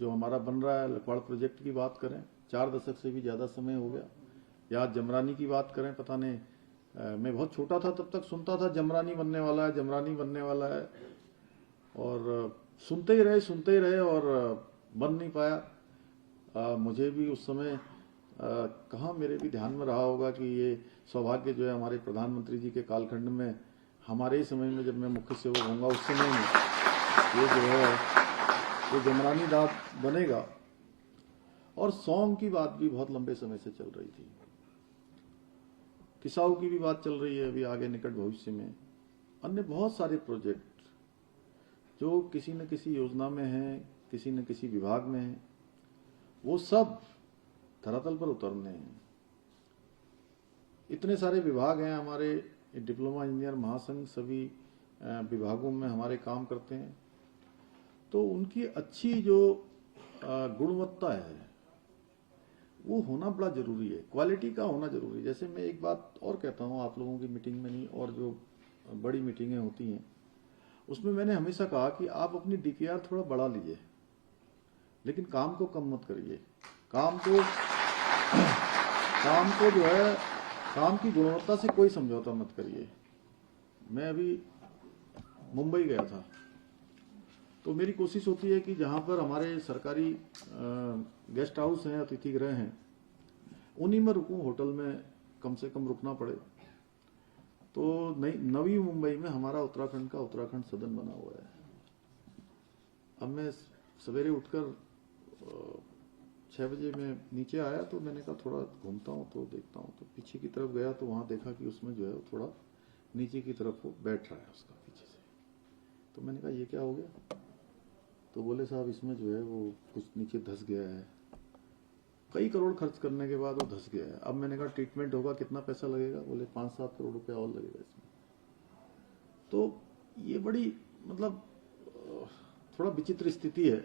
जो हमारा बन रहा है, लखवाड़ प्रोजेक्ट की बात करें, 4 दशक से भी ज्यादा समय हो गया, या आज जमरानी की बात करें, पता नहीं मैं बहुत छोटा था तब तक सुनता था जमरानी बनने वाला है, जमरानी बनने वाला है, और सुनते ही रहे और बन नहीं पाया। मुझे भी उस समय कहाँ मेरे भी ध्यान में रहा होगा कि ये सौभाग्य जो है हमारे प्रधानमंत्री जी के कालखंड में, हमारे ही समय में जब मैं मुख्य सेवक होऊंगा उस समय में ये जो है ये जमरानी दाद बनेगा। और सॉन्ग की बात भी बहुत लंबे समय से चल रही थी, किसाऊ की भी बात चल रही है अभी आगे निकट भविष्य में, अन्य बहुत सारे प्रोजेक्ट जो किसी न किसी योजना में हैं, किसी न किसी विभाग में हैं, वो सब धरातल पर उतरने हैं। इतने सारे विभाग हैं हमारे, डिप्लोमा इंजीनियर महासंघ सभी विभागों में हमारे काम करते हैं, तो उनकी अच्छी जो गुणवत्ता है वो होना बड़ा जरूरी है, क्वालिटी का होना जरूरी है। जैसे मैं एक बात और कहता हूँ आप लोगों की मीटिंग में नहीं, और जो बड़ी मीटिंगें होती हैं उसमें मैंने हमेशा कहा कि आप अपनी डीपीआर थोड़ा बढ़ा लीजिए, लेकिन काम को कम मत करिए। काम को जो है, काम की गुणवत्ता से कोई समझौता मत करिए। मैं अभी मुंबई गया था, तो मेरी कोशिश होती है कि जहाँ पर हमारे सरकारी गेस्ट हाउस हैं, अतिथि गृह हैं, उन्हीं में रुकूं, होटल में कम से कम रुकना पड़े। तो नवी मुंबई में हमारा उत्तराखंड का उत्तराखंड सदन बना हुआ है। अब मैं सवेरे उठकर 6 बजे में नीचे आया, तो मैंने कहा थोड़ा घूमता हूँ तो देखता हूँ, तो पीछे की तरफ गया तो वहाँ देखा कि उसमें जो है थोड़ा नीचे की तरफ वो बैठ रहा है उसका पीछे से। तो मैंने कहा ये क्या हो गया? तो बोले साहब इसमें जो है वो कुछ नीचे धंस गया है, कई करोड़ खर्च करने के बाद वो धंस गया है। अब मैंने कहा ट्रीटमेंट होगा, कितना पैसा लगेगा? बोले 5-7 करोड़ रुपया और लगेगा इसमें। तो ये बड़ी मतलब थोड़ा विचित्र स्थिति है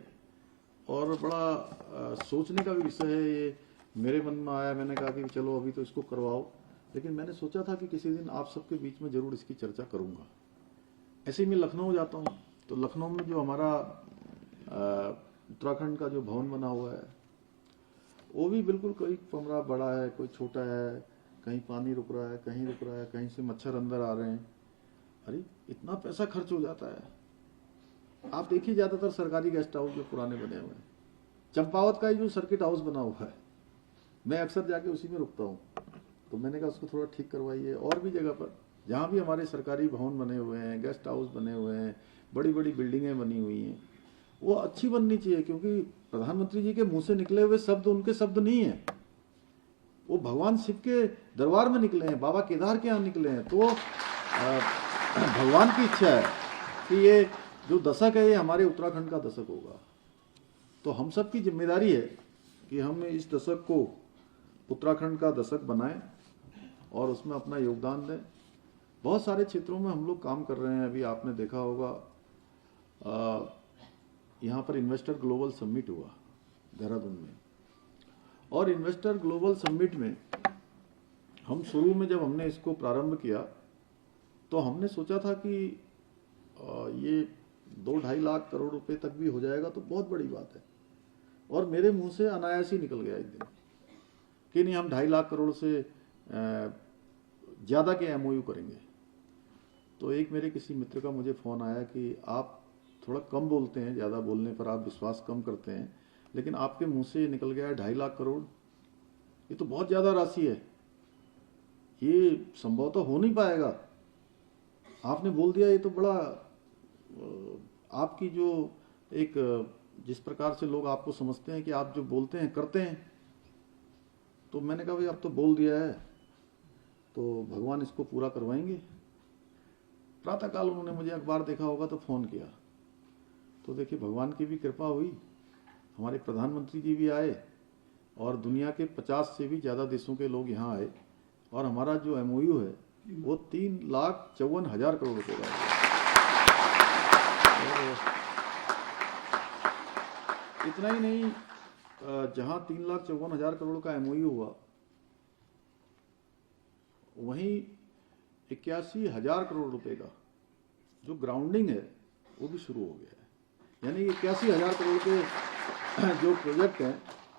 और बड़ा सोचने का भी विषय है। ये मेरे मन में आया, मैंने कहा कि चलो अभी तो इसको करवाओ, लेकिन मैंने सोचा था कि किसी दिन आप सबके बीच में जरूर इसकी चर्चा करूंगा। ऐसे ही मैं लखनऊ जाता हूँ, तो लखनऊ में जो हमारा उत्तराखंड का जो भवन बना हुआ है वो भी बिल्कुल कोई कमरा बड़ा है, कोई छोटा है, कहीं पानी रुक रहा है, कहीं रुक रहा है, कहीं से मच्छर अंदर आ रहे हैं। अरे इतना पैसा खर्च हो जाता है। आप देखिए ज्यादातर सरकारी गेस्ट हाउस जो पुराने बने हुए हैं, चंपावत का ही जो सर्किट हाउस बना हुआ है, मैं अक्सर जाके उसी में रुकता हूँ। तो मैंने कहा उसको थोड़ा ठीक करवाइए। और भी जगह पर जहाँ भी हमारे सरकारी भवन बने हुए हैं, गेस्ट हाउस बने हुए हैं, बड़ी बड़ी बिल्डिंगें बनी हुई हैं, वो अच्छी बननी चाहिए, क्योंकि प्रधानमंत्री जी के मुंह से निकले हुए शब्द उनके शब्द नहीं है, वो भगवान शिव के दरबार में निकले हैं, बाबा केदार के यहाँ निकले हैं। तो भगवान की इच्छा है कि ये जो दशक है ये हमारे उत्तराखंड का दशक होगा। तो हम सब की जिम्मेदारी है कि हम इस दशक को उत्तराखंड का दशक बनाएं और उसमें अपना योगदान दें। बहुत सारे क्षेत्रों में हम लोग काम कर रहे हैं। अभी आपने देखा होगा यहाँ पर इन्वेस्टर ग्लोबल समिट हुआ देहरादून में, और इन्वेस्टर ग्लोबल समिट में हम शुरू में जब हमने इसको प्रारंभ किया तो हमने सोचा था कि ये 2-2.5 लाख करोड़ रुपए तक भी हो जाएगा तो बहुत बड़ी बात है। और मेरे मुंह से अनायास ही निकल गया एक दिन कि नहीं, हम 2.5 लाख करोड़ से ज्यादा के एमओयू करेंगे। तो एक मेरे किसी मित्र का मुझे फोन आया कि आप थोड़ा कम बोलते हैं, ज्यादा बोलने पर आप विश्वास कम करते हैं, लेकिन आपके मुंह से निकल गया है 2.5 लाख करोड़, ये तो बहुत ज्यादा राशि है, ये संभवतः हो नहीं पाएगा। आपने बोल दिया, ये तो बड़ा आपकी जो एक जिस प्रकार से लोग आपको समझते हैं कि आप जो बोलते हैं करते हैं। तो मैंने कहा भाई अब तो बोल दिया है तो भगवान इसको पूरा करवाएंगे। प्रातःकाल उन्होंने मुझे अखबार देखा होगा तो फोन किया, तो देखिए भगवान की भी कृपा हुई, हमारे प्रधानमंत्री जी भी आए और दुनिया के 50 से भी ज्यादा देशों के लोग यहाँ आए, और हमारा जो एमओयू है वो 3,54,000 करोड़ रुपए का है। इतना ही नहीं, जहां 3,54,000 करोड़ का एमओयू हुआ वहीं 81,000 करोड़ रुपए का जो ग्राउंडिंग है वो भी शुरू हो गया है। यानी 81,000 करोड़ के जो प्रोजेक्ट हैं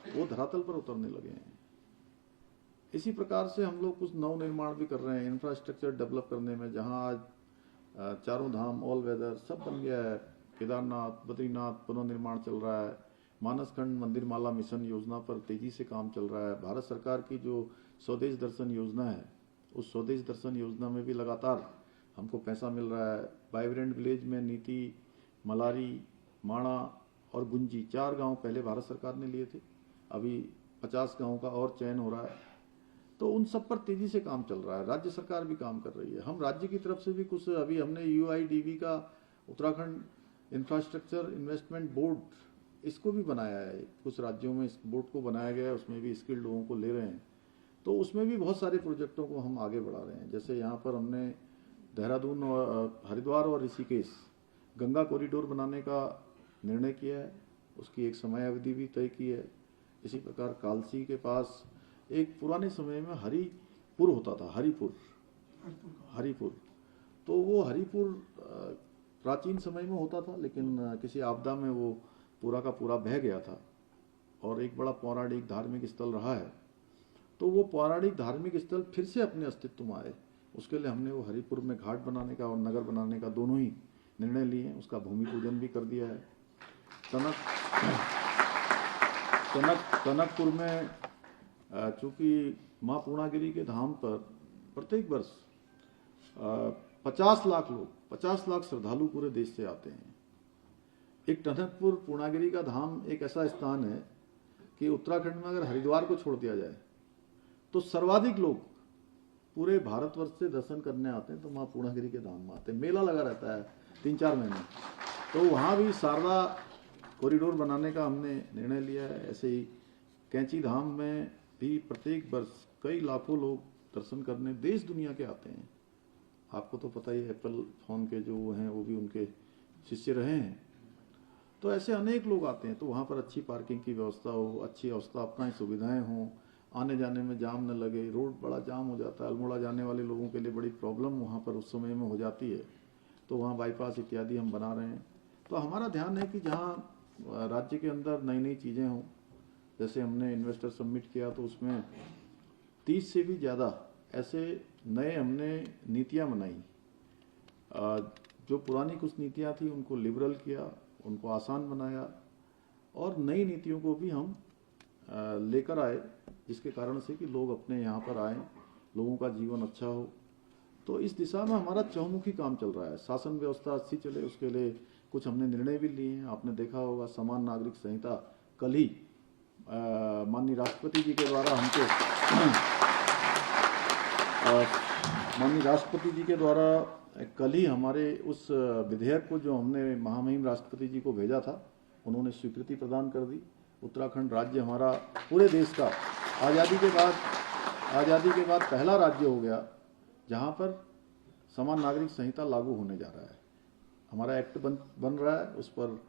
वो धरातल पर उतरने लगे हैं। इसी प्रकार से हम लोग कुछ नव निर्माण भी कर रहे हैं, इंफ्रास्ट्रक्चर डेवलप करने में, जहां आज चारों धाम ऑल वेदर सब बन गया है। केदारनाथ, बद्रीनाथ पुनर्निर्माण चल रहा है। मानसखंड मंदिर माला मिशन योजना पर तेजी से काम चल रहा है। भारत सरकार की जो स्वदेश दर्शन योजना है, उस स्वदेश दर्शन योजना में भी लगातार हमको पैसा मिल रहा है। वाइब्रेंट विलेज में नीति, मलारी, माणा और गुंजी 4 गांव पहले भारत सरकार ने लिए थे, अभी 50 गांव का और चयन हो रहा है। तो उन सब पर तेजी से काम चल रहा है। राज्य सरकार भी काम कर रही है। हम राज्य की तरफ से भी कुछ, अभी हमने UIDB का उत्तराखंड इंफ्रास्ट्रक्चर इन्वेस्टमेंट बोर्ड, इसको भी बनाया है। कुछ राज्यों में इस बोर्ड को बनाया गया है, उसमें भी स्किल्ड लोगों को ले रहे हैं। तो उसमें भी बहुत सारे प्रोजेक्टों को हम आगे बढ़ा रहे हैं। जैसे यहाँ पर हमने देहरादून और हरिद्वार और ऋषिकेश गंगा कॉरिडोर बनाने का निर्णय किया है, उसकी एक समय अवधि भी तय की है। इसी प्रकार कालसी के पास एक पुराने समय में हरिपुर होता था, हरिपुर, तो वो हरिपुर प्राचीन समय में होता था, लेकिन किसी आपदा में वो पूरा का पूरा बह गया था और एक बड़ा पौराणिक धार्मिक स्थल रहा है। तो वो पौराणिक धार्मिक स्थल फिर से अपने अस्तित्व में आए, उसके लिए हमने वो हरिपुर में घाट बनाने का और नगर बनाने का दोनों ही निर्णय लिए हैं। उसका भूमि पूजन भी कर दिया है। टनकपुर में चूंकि माँ पूर्णागिरि के धाम पर प्रत्येक वर्ष 50 लाख श्रद्धालु पूरे देश से आते हैं। एक टनकपुर पूर्णागिरि का धाम एक ऐसा स्थान है कि उत्तराखंड में अगर हरिद्वार को छोड़ दिया जाए तो सर्वाधिक लोग पूरे भारतवर्ष से दर्शन करने आते हैं, तो माँ पूर्णागिरि के धाम में आते हैं। मेला लगा रहता है 3-4 महीने, तो वहाँ भी शारदा कॉरिडोर बनाने का हमने निर्णय लिया है। ऐसे ही कैंची धाम में भी प्रत्येक वर्ष कई लाखों लोग दर्शन करने देश दुनिया के आते हैं। आपको तो पता ही है, एप्पल फोन के जो हैं वो भी उनके शिष्य रहे हैं। तो ऐसे अनेक लोग आते हैं, तो वहाँ पर अच्छी पार्किंग की व्यवस्था हो, अच्छी अवस्थापना सुविधाएं हों, आने जाने में जाम न लगे। रोड बड़ा जाम हो जाता है, अल्मोड़ा जाने वाले लोगों के लिए बड़ी प्रॉब्लम वहाँ पर उस समय में हो जाती है, तो वहाँ बाईपास इत्यादि हम बना रहे हैं। तो हमारा ध्यान है कि जहाँ राज्य के अंदर नई नई चीज़ें हों, जैसे हमने इन्वेस्टर सबमिट किया तो उसमें 30 से भी ज़्यादा ऐसे नए हमने नीतियाँ बनाई। जो पुरानी कुछ नीतियाँ थी उनको लिबरल किया, उनको आसान बनाया और नई नीतियों को भी हम लेकर आए, जिसके कारण से कि लोग अपने यहाँ पर आए, लोगों का जीवन अच्छा हो। तो इस दिशा में हमारा चहुमुखी काम चल रहा है। शासन व्यवस्था अच्छी चले, उसके लिए कुछ हमने निर्णय भी लिए हैं। आपने देखा होगा समान नागरिक संहिता कल ही माननीय राष्ट्रपति जी के द्वारा कल ही हमारे उस विधेयक को जो हमने महामहिम राष्ट्रपति जी को भेजा था, उन्होंने स्वीकृति प्रदान कर दी। उत्तराखंड राज्य हमारा पूरे देश का आज़ादी के बाद पहला राज्य हो गया जहां पर समान नागरिक संहिता लागू होने जा रहा है। हमारा एक्ट बन रहा है, उस पर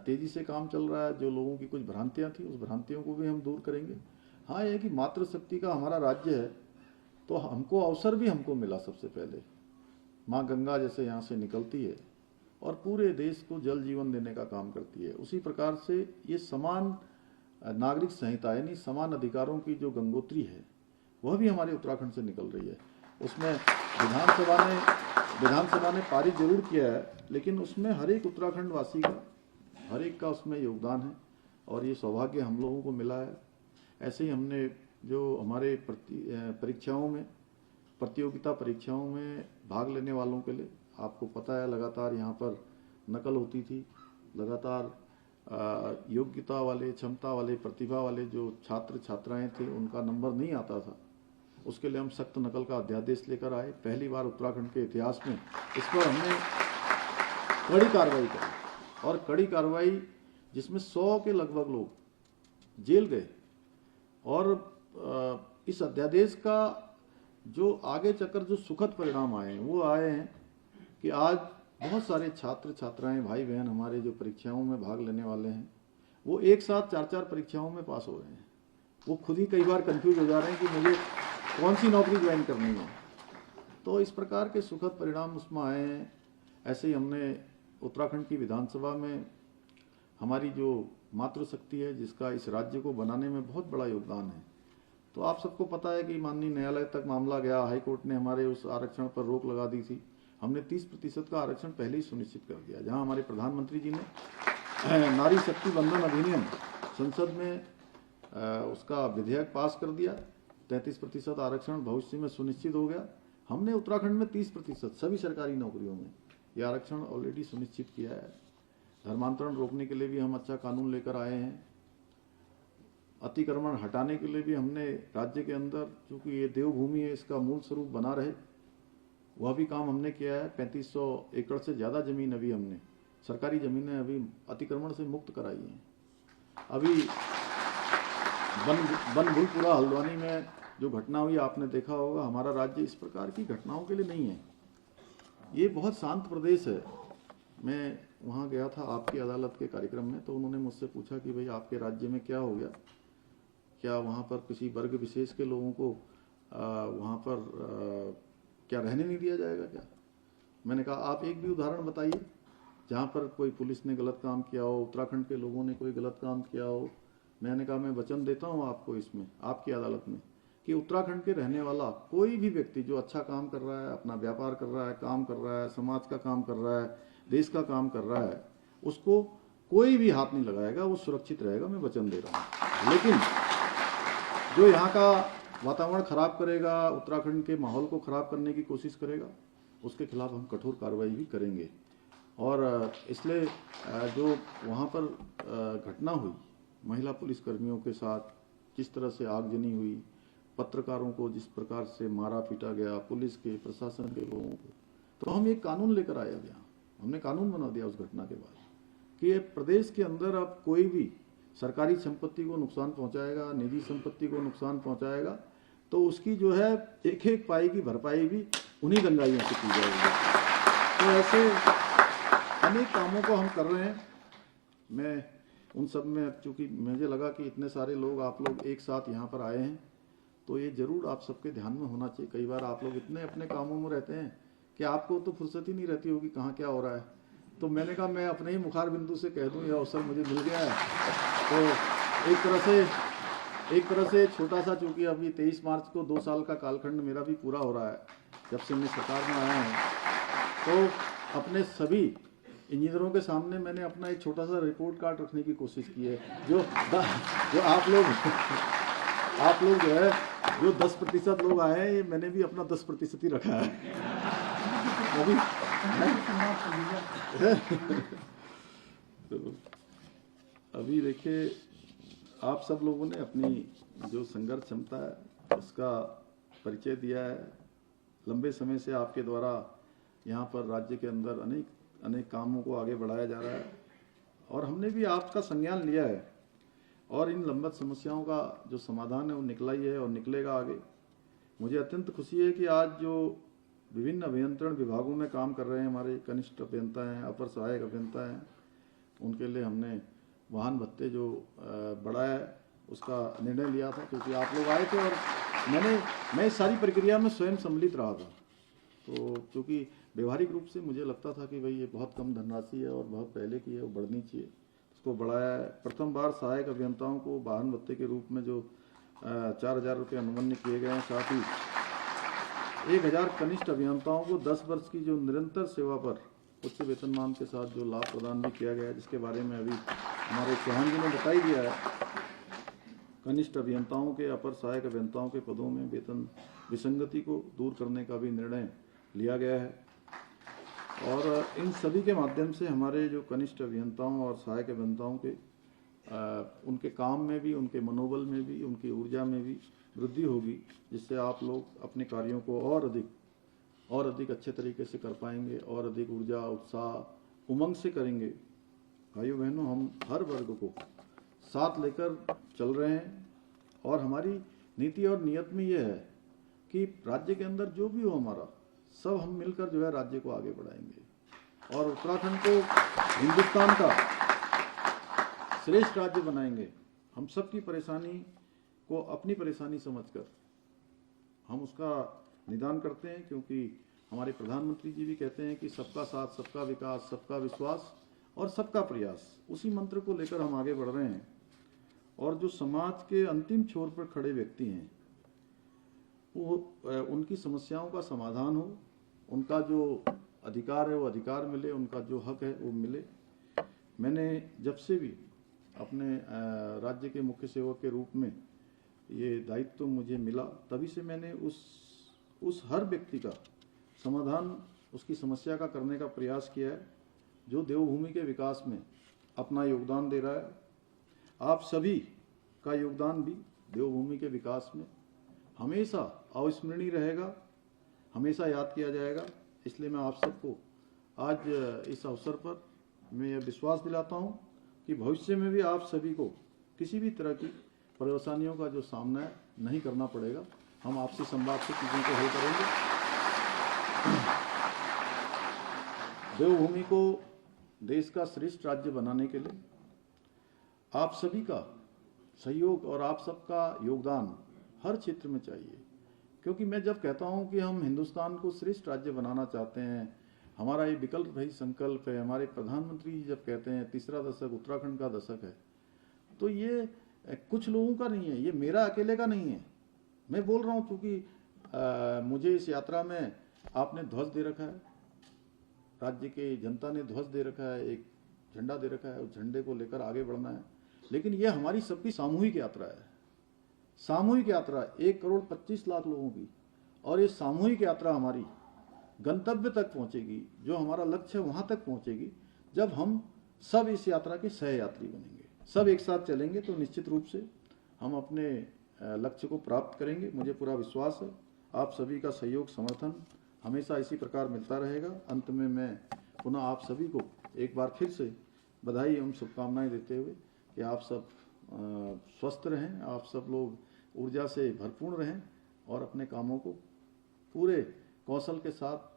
तेजी से काम चल रहा है। जो लोगों की कुछ भ्रांतियां थी, उस भ्रांतियों को भी हम दूर करेंगे। हाँ, यह कि मातृशक्ति का हमारा राज्य है, तो हमको अवसर भी हमको मिला। सबसे पहले माँ गंगा जैसे यहाँ से निकलती है और पूरे देश को जल जीवन देने का काम करती है, उसी प्रकार से ये समान नागरिक संहिता यानी समान अधिकारों की जो गंगोत्री है, वह भी हमारे उत्तराखंड से निकल रही है। उसमें विधानसभा ने पारित जरूर किया है, लेकिन उसमें हर एक उत्तराखंड वासी का, हर एक का उसमें योगदान है और ये सौभाग्य हम लोगों को मिला है। ऐसे ही हमने जो हमारे प्रतियोगिता परीक्षाओं में भाग लेने वालों के लिए, आपको पता है लगातार यहाँ पर नकल होती थी, लगातार योग्यता वाले, क्षमता वाले, प्रतिभा वाले जो छात्र छात्राएं थे उनका नंबर नहीं आता था। उसके लिए हम सख्त नकल का अध्यादेश लेकर आए। पहली बार उत्तराखंड के इतिहास में इस पर हमने कड़ी कार्रवाई की और कड़ी कार्रवाई जिसमें 100 के लगभग लोग जेल गए। और इस अध्यादेश का जो आगे चलकर जो सुखद परिणाम आए हैं वो आए हैं कि आज बहुत सारे छात्र छात्राएं, भाई बहन हमारे जो परीक्षाओं में भाग लेने वाले हैं, वो एक साथ 4-4 परीक्षाओं में पास हो रहे हैं। वो खुद ही कई बार कंफ्यूज हो जा रहे हैं कि मुझे कौन सी नौकरी ज्वाइन करनी है। तो इस प्रकार के सुखद परिणाम उसमें आए हैं। ऐसे ही हमने उत्तराखंड की विधानसभा में हमारी जो मातृशक्ति है, जिसका इस राज्य को बनाने में बहुत बड़ा योगदान है, तो आप सबको पता है कि माननीय न्यायालय तक मामला गया, हाई कोर्ट ने हमारे उस आरक्षण पर रोक लगा दी थी। हमने 30% का आरक्षण पहले ही सुनिश्चित कर दिया। जहां हमारे प्रधानमंत्री जी ने नारी शक्ति बंधन अधिनियम संसद में उसका विधेयक पास कर दिया, 33% आरक्षण भविष्य में सुनिश्चित हो गया। हमने उत्तराखंड में 30% सभी सरकारी नौकरियों में यह आरक्षण ऑलरेडी सुनिश्चित किया है। धर्मांतरण रोकने के लिए भी हम अच्छा कानून लेकर आए हैं। अतिक्रमण हटाने के लिए भी हमने राज्य के अंदर, चूंकि ये देवभूमि है, इसका मूल स्वरूप बना रहे, वह भी काम हमने किया है। 3500 एकड़ से ज्यादा जमीन अभी हमने सरकारी जमीनें अभी अतिक्रमण से मुक्त कराई हैं। अभी बनभूलपुरा हल्द्वानी में जो घटना हुई आपने देखा होगा। हमारा राज्य इस प्रकार की घटनाओं के लिए नहीं है, ये बहुत शांत प्रदेश है। मैं वहाँ गया था आपकी अदालत के कार्यक्रम में, तो उन्होंने मुझसे पूछा कि भाई आपके राज्य में क्या हो गया, क्या वहाँ पर किसी वर्ग विशेष के लोगों को वहाँ पर क्या रहने नहीं दिया जाएगा क्या? मैंने कहा आप एक भी उदाहरण बताइए जहाँ पर कोई पुलिस ने गलत काम किया हो, उत्तराखंड के लोगों ने कोई गलत काम किया हो। मैंने कहा मैं वचन देता हूँ आपको इसमें, आपकी अदालत में, कि उत्तराखंड के रहने वाला कोई भी व्यक्ति जो अच्छा काम कर रहा है, अपना व्यापार कर रहा है, काम कर रहा है, समाज का काम कर रहा है, देश का काम कर रहा है, उसको कोई भी हाथ नहीं लगाएगा, वो सुरक्षित रहेगा, मैं वचन दे रहा हूँ। लेकिन जो यहाँ का वातावरण खराब करेगा, उत्तराखंड के माहौल को खराब करने की कोशिश करेगा, उसके खिलाफ हम कठोर कार्रवाई भी करेंगे। और इसलिए जो वहाँ पर घटना हुई, महिला पुलिसकर्मियों के साथ जिस तरह से आगजनी हुई, पत्रकारों को जिस प्रकार से मारा पीटा गया, पुलिस के प्रशासन के लोगों को, तो हम एक कानून लेकर आए। अब यहाँ हमने कानून बना दिया उस घटना के बाद कि प्रदेश के अंदर अब कोई भी सरकारी संपत्ति को नुकसान पहुंचाएगा, निजी संपत्ति को नुकसान पहुंचाएगा, तो उसकी जो है एक एक पाई की भरपाई भी उन्हीं दंगाइयों से की जाएगी। तो ऐसे अनेक कामों को हम कर रहे हैं। मैं उन सब में, चूंकि मुझे लगा कि इतने सारे लोग, आप लोग एक साथ यहाँ पर आए हैं, तो ये जरूर आप सबके ध्यान में होना चाहिए। कई बार आप लोग इतने अपने कामों में रहते हैं कि आपको तो फुर्सत ही नहीं रहती होगी कहाँ क्या हो रहा है। तो मैंने कहा मैं अपने ही मुखार बिंदु से कह दूं, यह अवसर मुझे मिल गया है। तो एक तरह से छोटा सा, चूंकि अभी 23 मार्च को 2 साल का कालखंड मेरा भी पूरा हो रहा है जब से मैं सरकार में आया हूँ, तो अपने सभी इंजीनियरों के सामने मैंने अपना एक छोटा सा रिपोर्ट कार्ड रखने की कोशिश की है। जो आप लोग जो है, जो 10% लोग आए हैं, ये मैंने भी अपना 10% ही रखा है अभी। तो अभी देखिए, आप सब लोगों ने अपनी जो संघर्ष क्षमता है उसका परिचय दिया है। लंबे समय से आपके द्वारा यहाँ पर राज्य के अंदर अनेक कामों को आगे बढ़ाया जा रहा है, और हमने भी आपका संज्ञान लिया है, और इन लंबित समस्याओं का जो समाधान है वो निकला ही है और निकलेगा आगे। मुझे अत्यंत खुशी है कि आज जो विभिन्न अभियंत्रण विभागों में काम कर रहे हैं हमारे कनिष्ठ अभियंता हैं, अपर सहायक अभियंता हैं, उनके लिए हमने वाहन भत्ते जो बढ़ा है उसका निर्णय लिया था, क्योंकि आप लोग आए थे और मैं इस सारी प्रक्रिया में स्वयं सम्मिलित रहा था। तो क्योंकि व्यवहारिक रूप से मुझे लगता था कि भाई ये बहुत कम धनराशि है और बहुत पहले की है, वो बढ़नी चाहिए, उसको बढ़ाया है। प्रथम बार सहायक अभियंताओं को वाहन भत्ते के रूप में जो 4000 रुपये अनुमन्य किए गए हैं, साथ ही 1000 कनिष्ठ अभियंताओं को 10 वर्ष की जो निरंतर सेवा पर उच्च वेतनमान के साथ जो लाभ प्रदान भी किया गया है, जिसके बारे में अभी हमारे चौहान जी ने बताई दिया है। कनिष्ठ अभियंताओं के, अपर सहायक अभियंताओं के पदों में वेतन विसंगति को दूर करने का भी निर्णय लिया गया है, और इन सभी के माध्यम से हमारे जो कनिष्ठ अभियंताओं और सहायक अभियंताओं के उनके काम में भी, उनके मनोबल में भी, उनकी ऊर्जा में भी वृद्धि होगी, जिससे आप लोग अपने कार्यों को और अधिक अच्छे तरीके से कर पाएंगे, और अधिक ऊर्जा, उत्साह, उमंग से करेंगे। भाइयों बहनों, हम हर वर्ग को साथ लेकर चल रहे हैं, और हमारी नीति और नियत में यह है कि राज्य के अंदर जो भी हो हमारा, सब हम मिलकर जो है राज्य को आगे बढ़ाएंगे और उत्तराखंड को हिंदुस्तान का श्रेष्ठ राज्य बनाएंगे। हम सबकी परेशानी को अपनी परेशानी समझकर हम उसका निदान करते हैं, क्योंकि हमारे प्रधानमंत्री जी भी कहते हैं कि सबका साथ, सबका विकास, सबका विश्वास और सबका प्रयास, उसी मंत्र को लेकर हम आगे बढ़ रहे हैं। और जो समाज के अंतिम छोर पर खड़े व्यक्ति हैं, वो उनकी समस्याओं का समाधान हो, उनका जो अधिकार है वो अधिकार मिले, उनका जो हक है वो मिले। मैंने जब से भी अपने राज्य के मुख्य सेवक के रूप में ये दायित्व मुझे मिला, तभी से मैंने उस हर व्यक्ति का समाधान, उसकी समस्या का करने का प्रयास किया है जो देवभूमि के विकास में अपना योगदान दे रहा है। आप सभी का योगदान भी देवभूमि के विकास में हमेशा अविस्मरणीय रहेगा, हमेशा याद किया जाएगा। इसलिए मैं आप सबको आज इस अवसर पर मैं यह विश्वास दिलाता हूं कि भविष्य में भी आप सभी को किसी भी तरह की परेशानियों का जो सामना है नहीं करना पड़ेगा। हम आपसी संवाद से चीज़ों को हल करेंगे। देवभूमि को देश का श्रेष्ठ राज्य बनाने के लिए आप सभी का सहयोग और आप सबका योगदान हर क्षेत्र में चाहिए, क्योंकि मैं जब कहता हूं कि हम हिंदुस्तान को श्रेष्ठ राज्य बनाना चाहते हैं, हमारा ये विकल्प रहित संकल्प है, हमारे प्रधानमंत्री जी जब कहते हैं तीसरा दशक उत्तराखंड का दशक है, तो ये कुछ लोगों का नहीं है, ये मेरा अकेले का नहीं है। मैं बोल रहा हूं क्योंकि मुझे इस यात्रा में आपने ध्वज दे रखा है, राज्य के जनता ने ध्वज दे रखा है, एक झंडा दे रखा है, उस झंडे को लेकर आगे बढ़ना है। लेकिन ये हमारी सबकी सामूहिक यात्रा है, सामूहिक यात्रा 1,25,00,000 लोगों की, और ये सामूहिक यात्रा हमारी गंतव्य तक पहुंचेगी, जो हमारा लक्ष्य है वहां तक पहुंचेगी जब हम सब इस यात्रा के सह यात्री बनेंगे। सब एक साथ चलेंगे तो निश्चित रूप से हम अपने लक्ष्य को प्राप्त करेंगे। मुझे पूरा विश्वास है आप सभी का सहयोग समर्थन हमेशा इसी प्रकार मिलता रहेगा। अंत में मैं पुनः आप सभी को एक बार फिर से बधाई एवं शुभकामनाएं देते हुए कि आप सब स्वस्थ रहें, आप सब लोग ऊर्जा से भरपूर रहें और अपने कामों को पूरे कौशल के साथ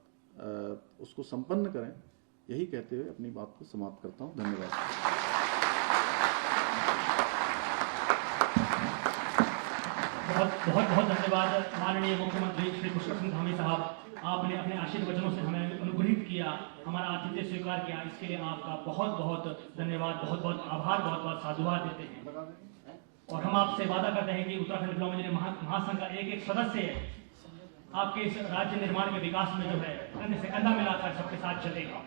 उसको संपन्न करें। यही कहते हुए अपनी बात को समाप्त करता हूं। धन्यवाद। बहुत बहुत धन्यवाद माननीय मुख्यमंत्री श्री पुष्कर सिंह धामी साहब, आपने अपने आशीर्वाद वचनों से हमें अनुग्रहित किया, हमारा आतिथ्य स्वीकार किया, इसके लिए आपका बहुत बहुत धन्यवाद, बहुत बहुत आभार, बहुत बहुत साधुवाद देते हैं। और हम आपसे वादा करते हैं कि उत्तराखंड डिप्लोमा इंजीनियर महासंघ का एक एक सदस्य आपके इस राज्य निर्माण के विकास में जो है कंधे से कंधा मिलाकर सबके साथ चलेगा।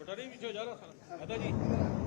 पटारी पीछे जा रहा था दादाजी।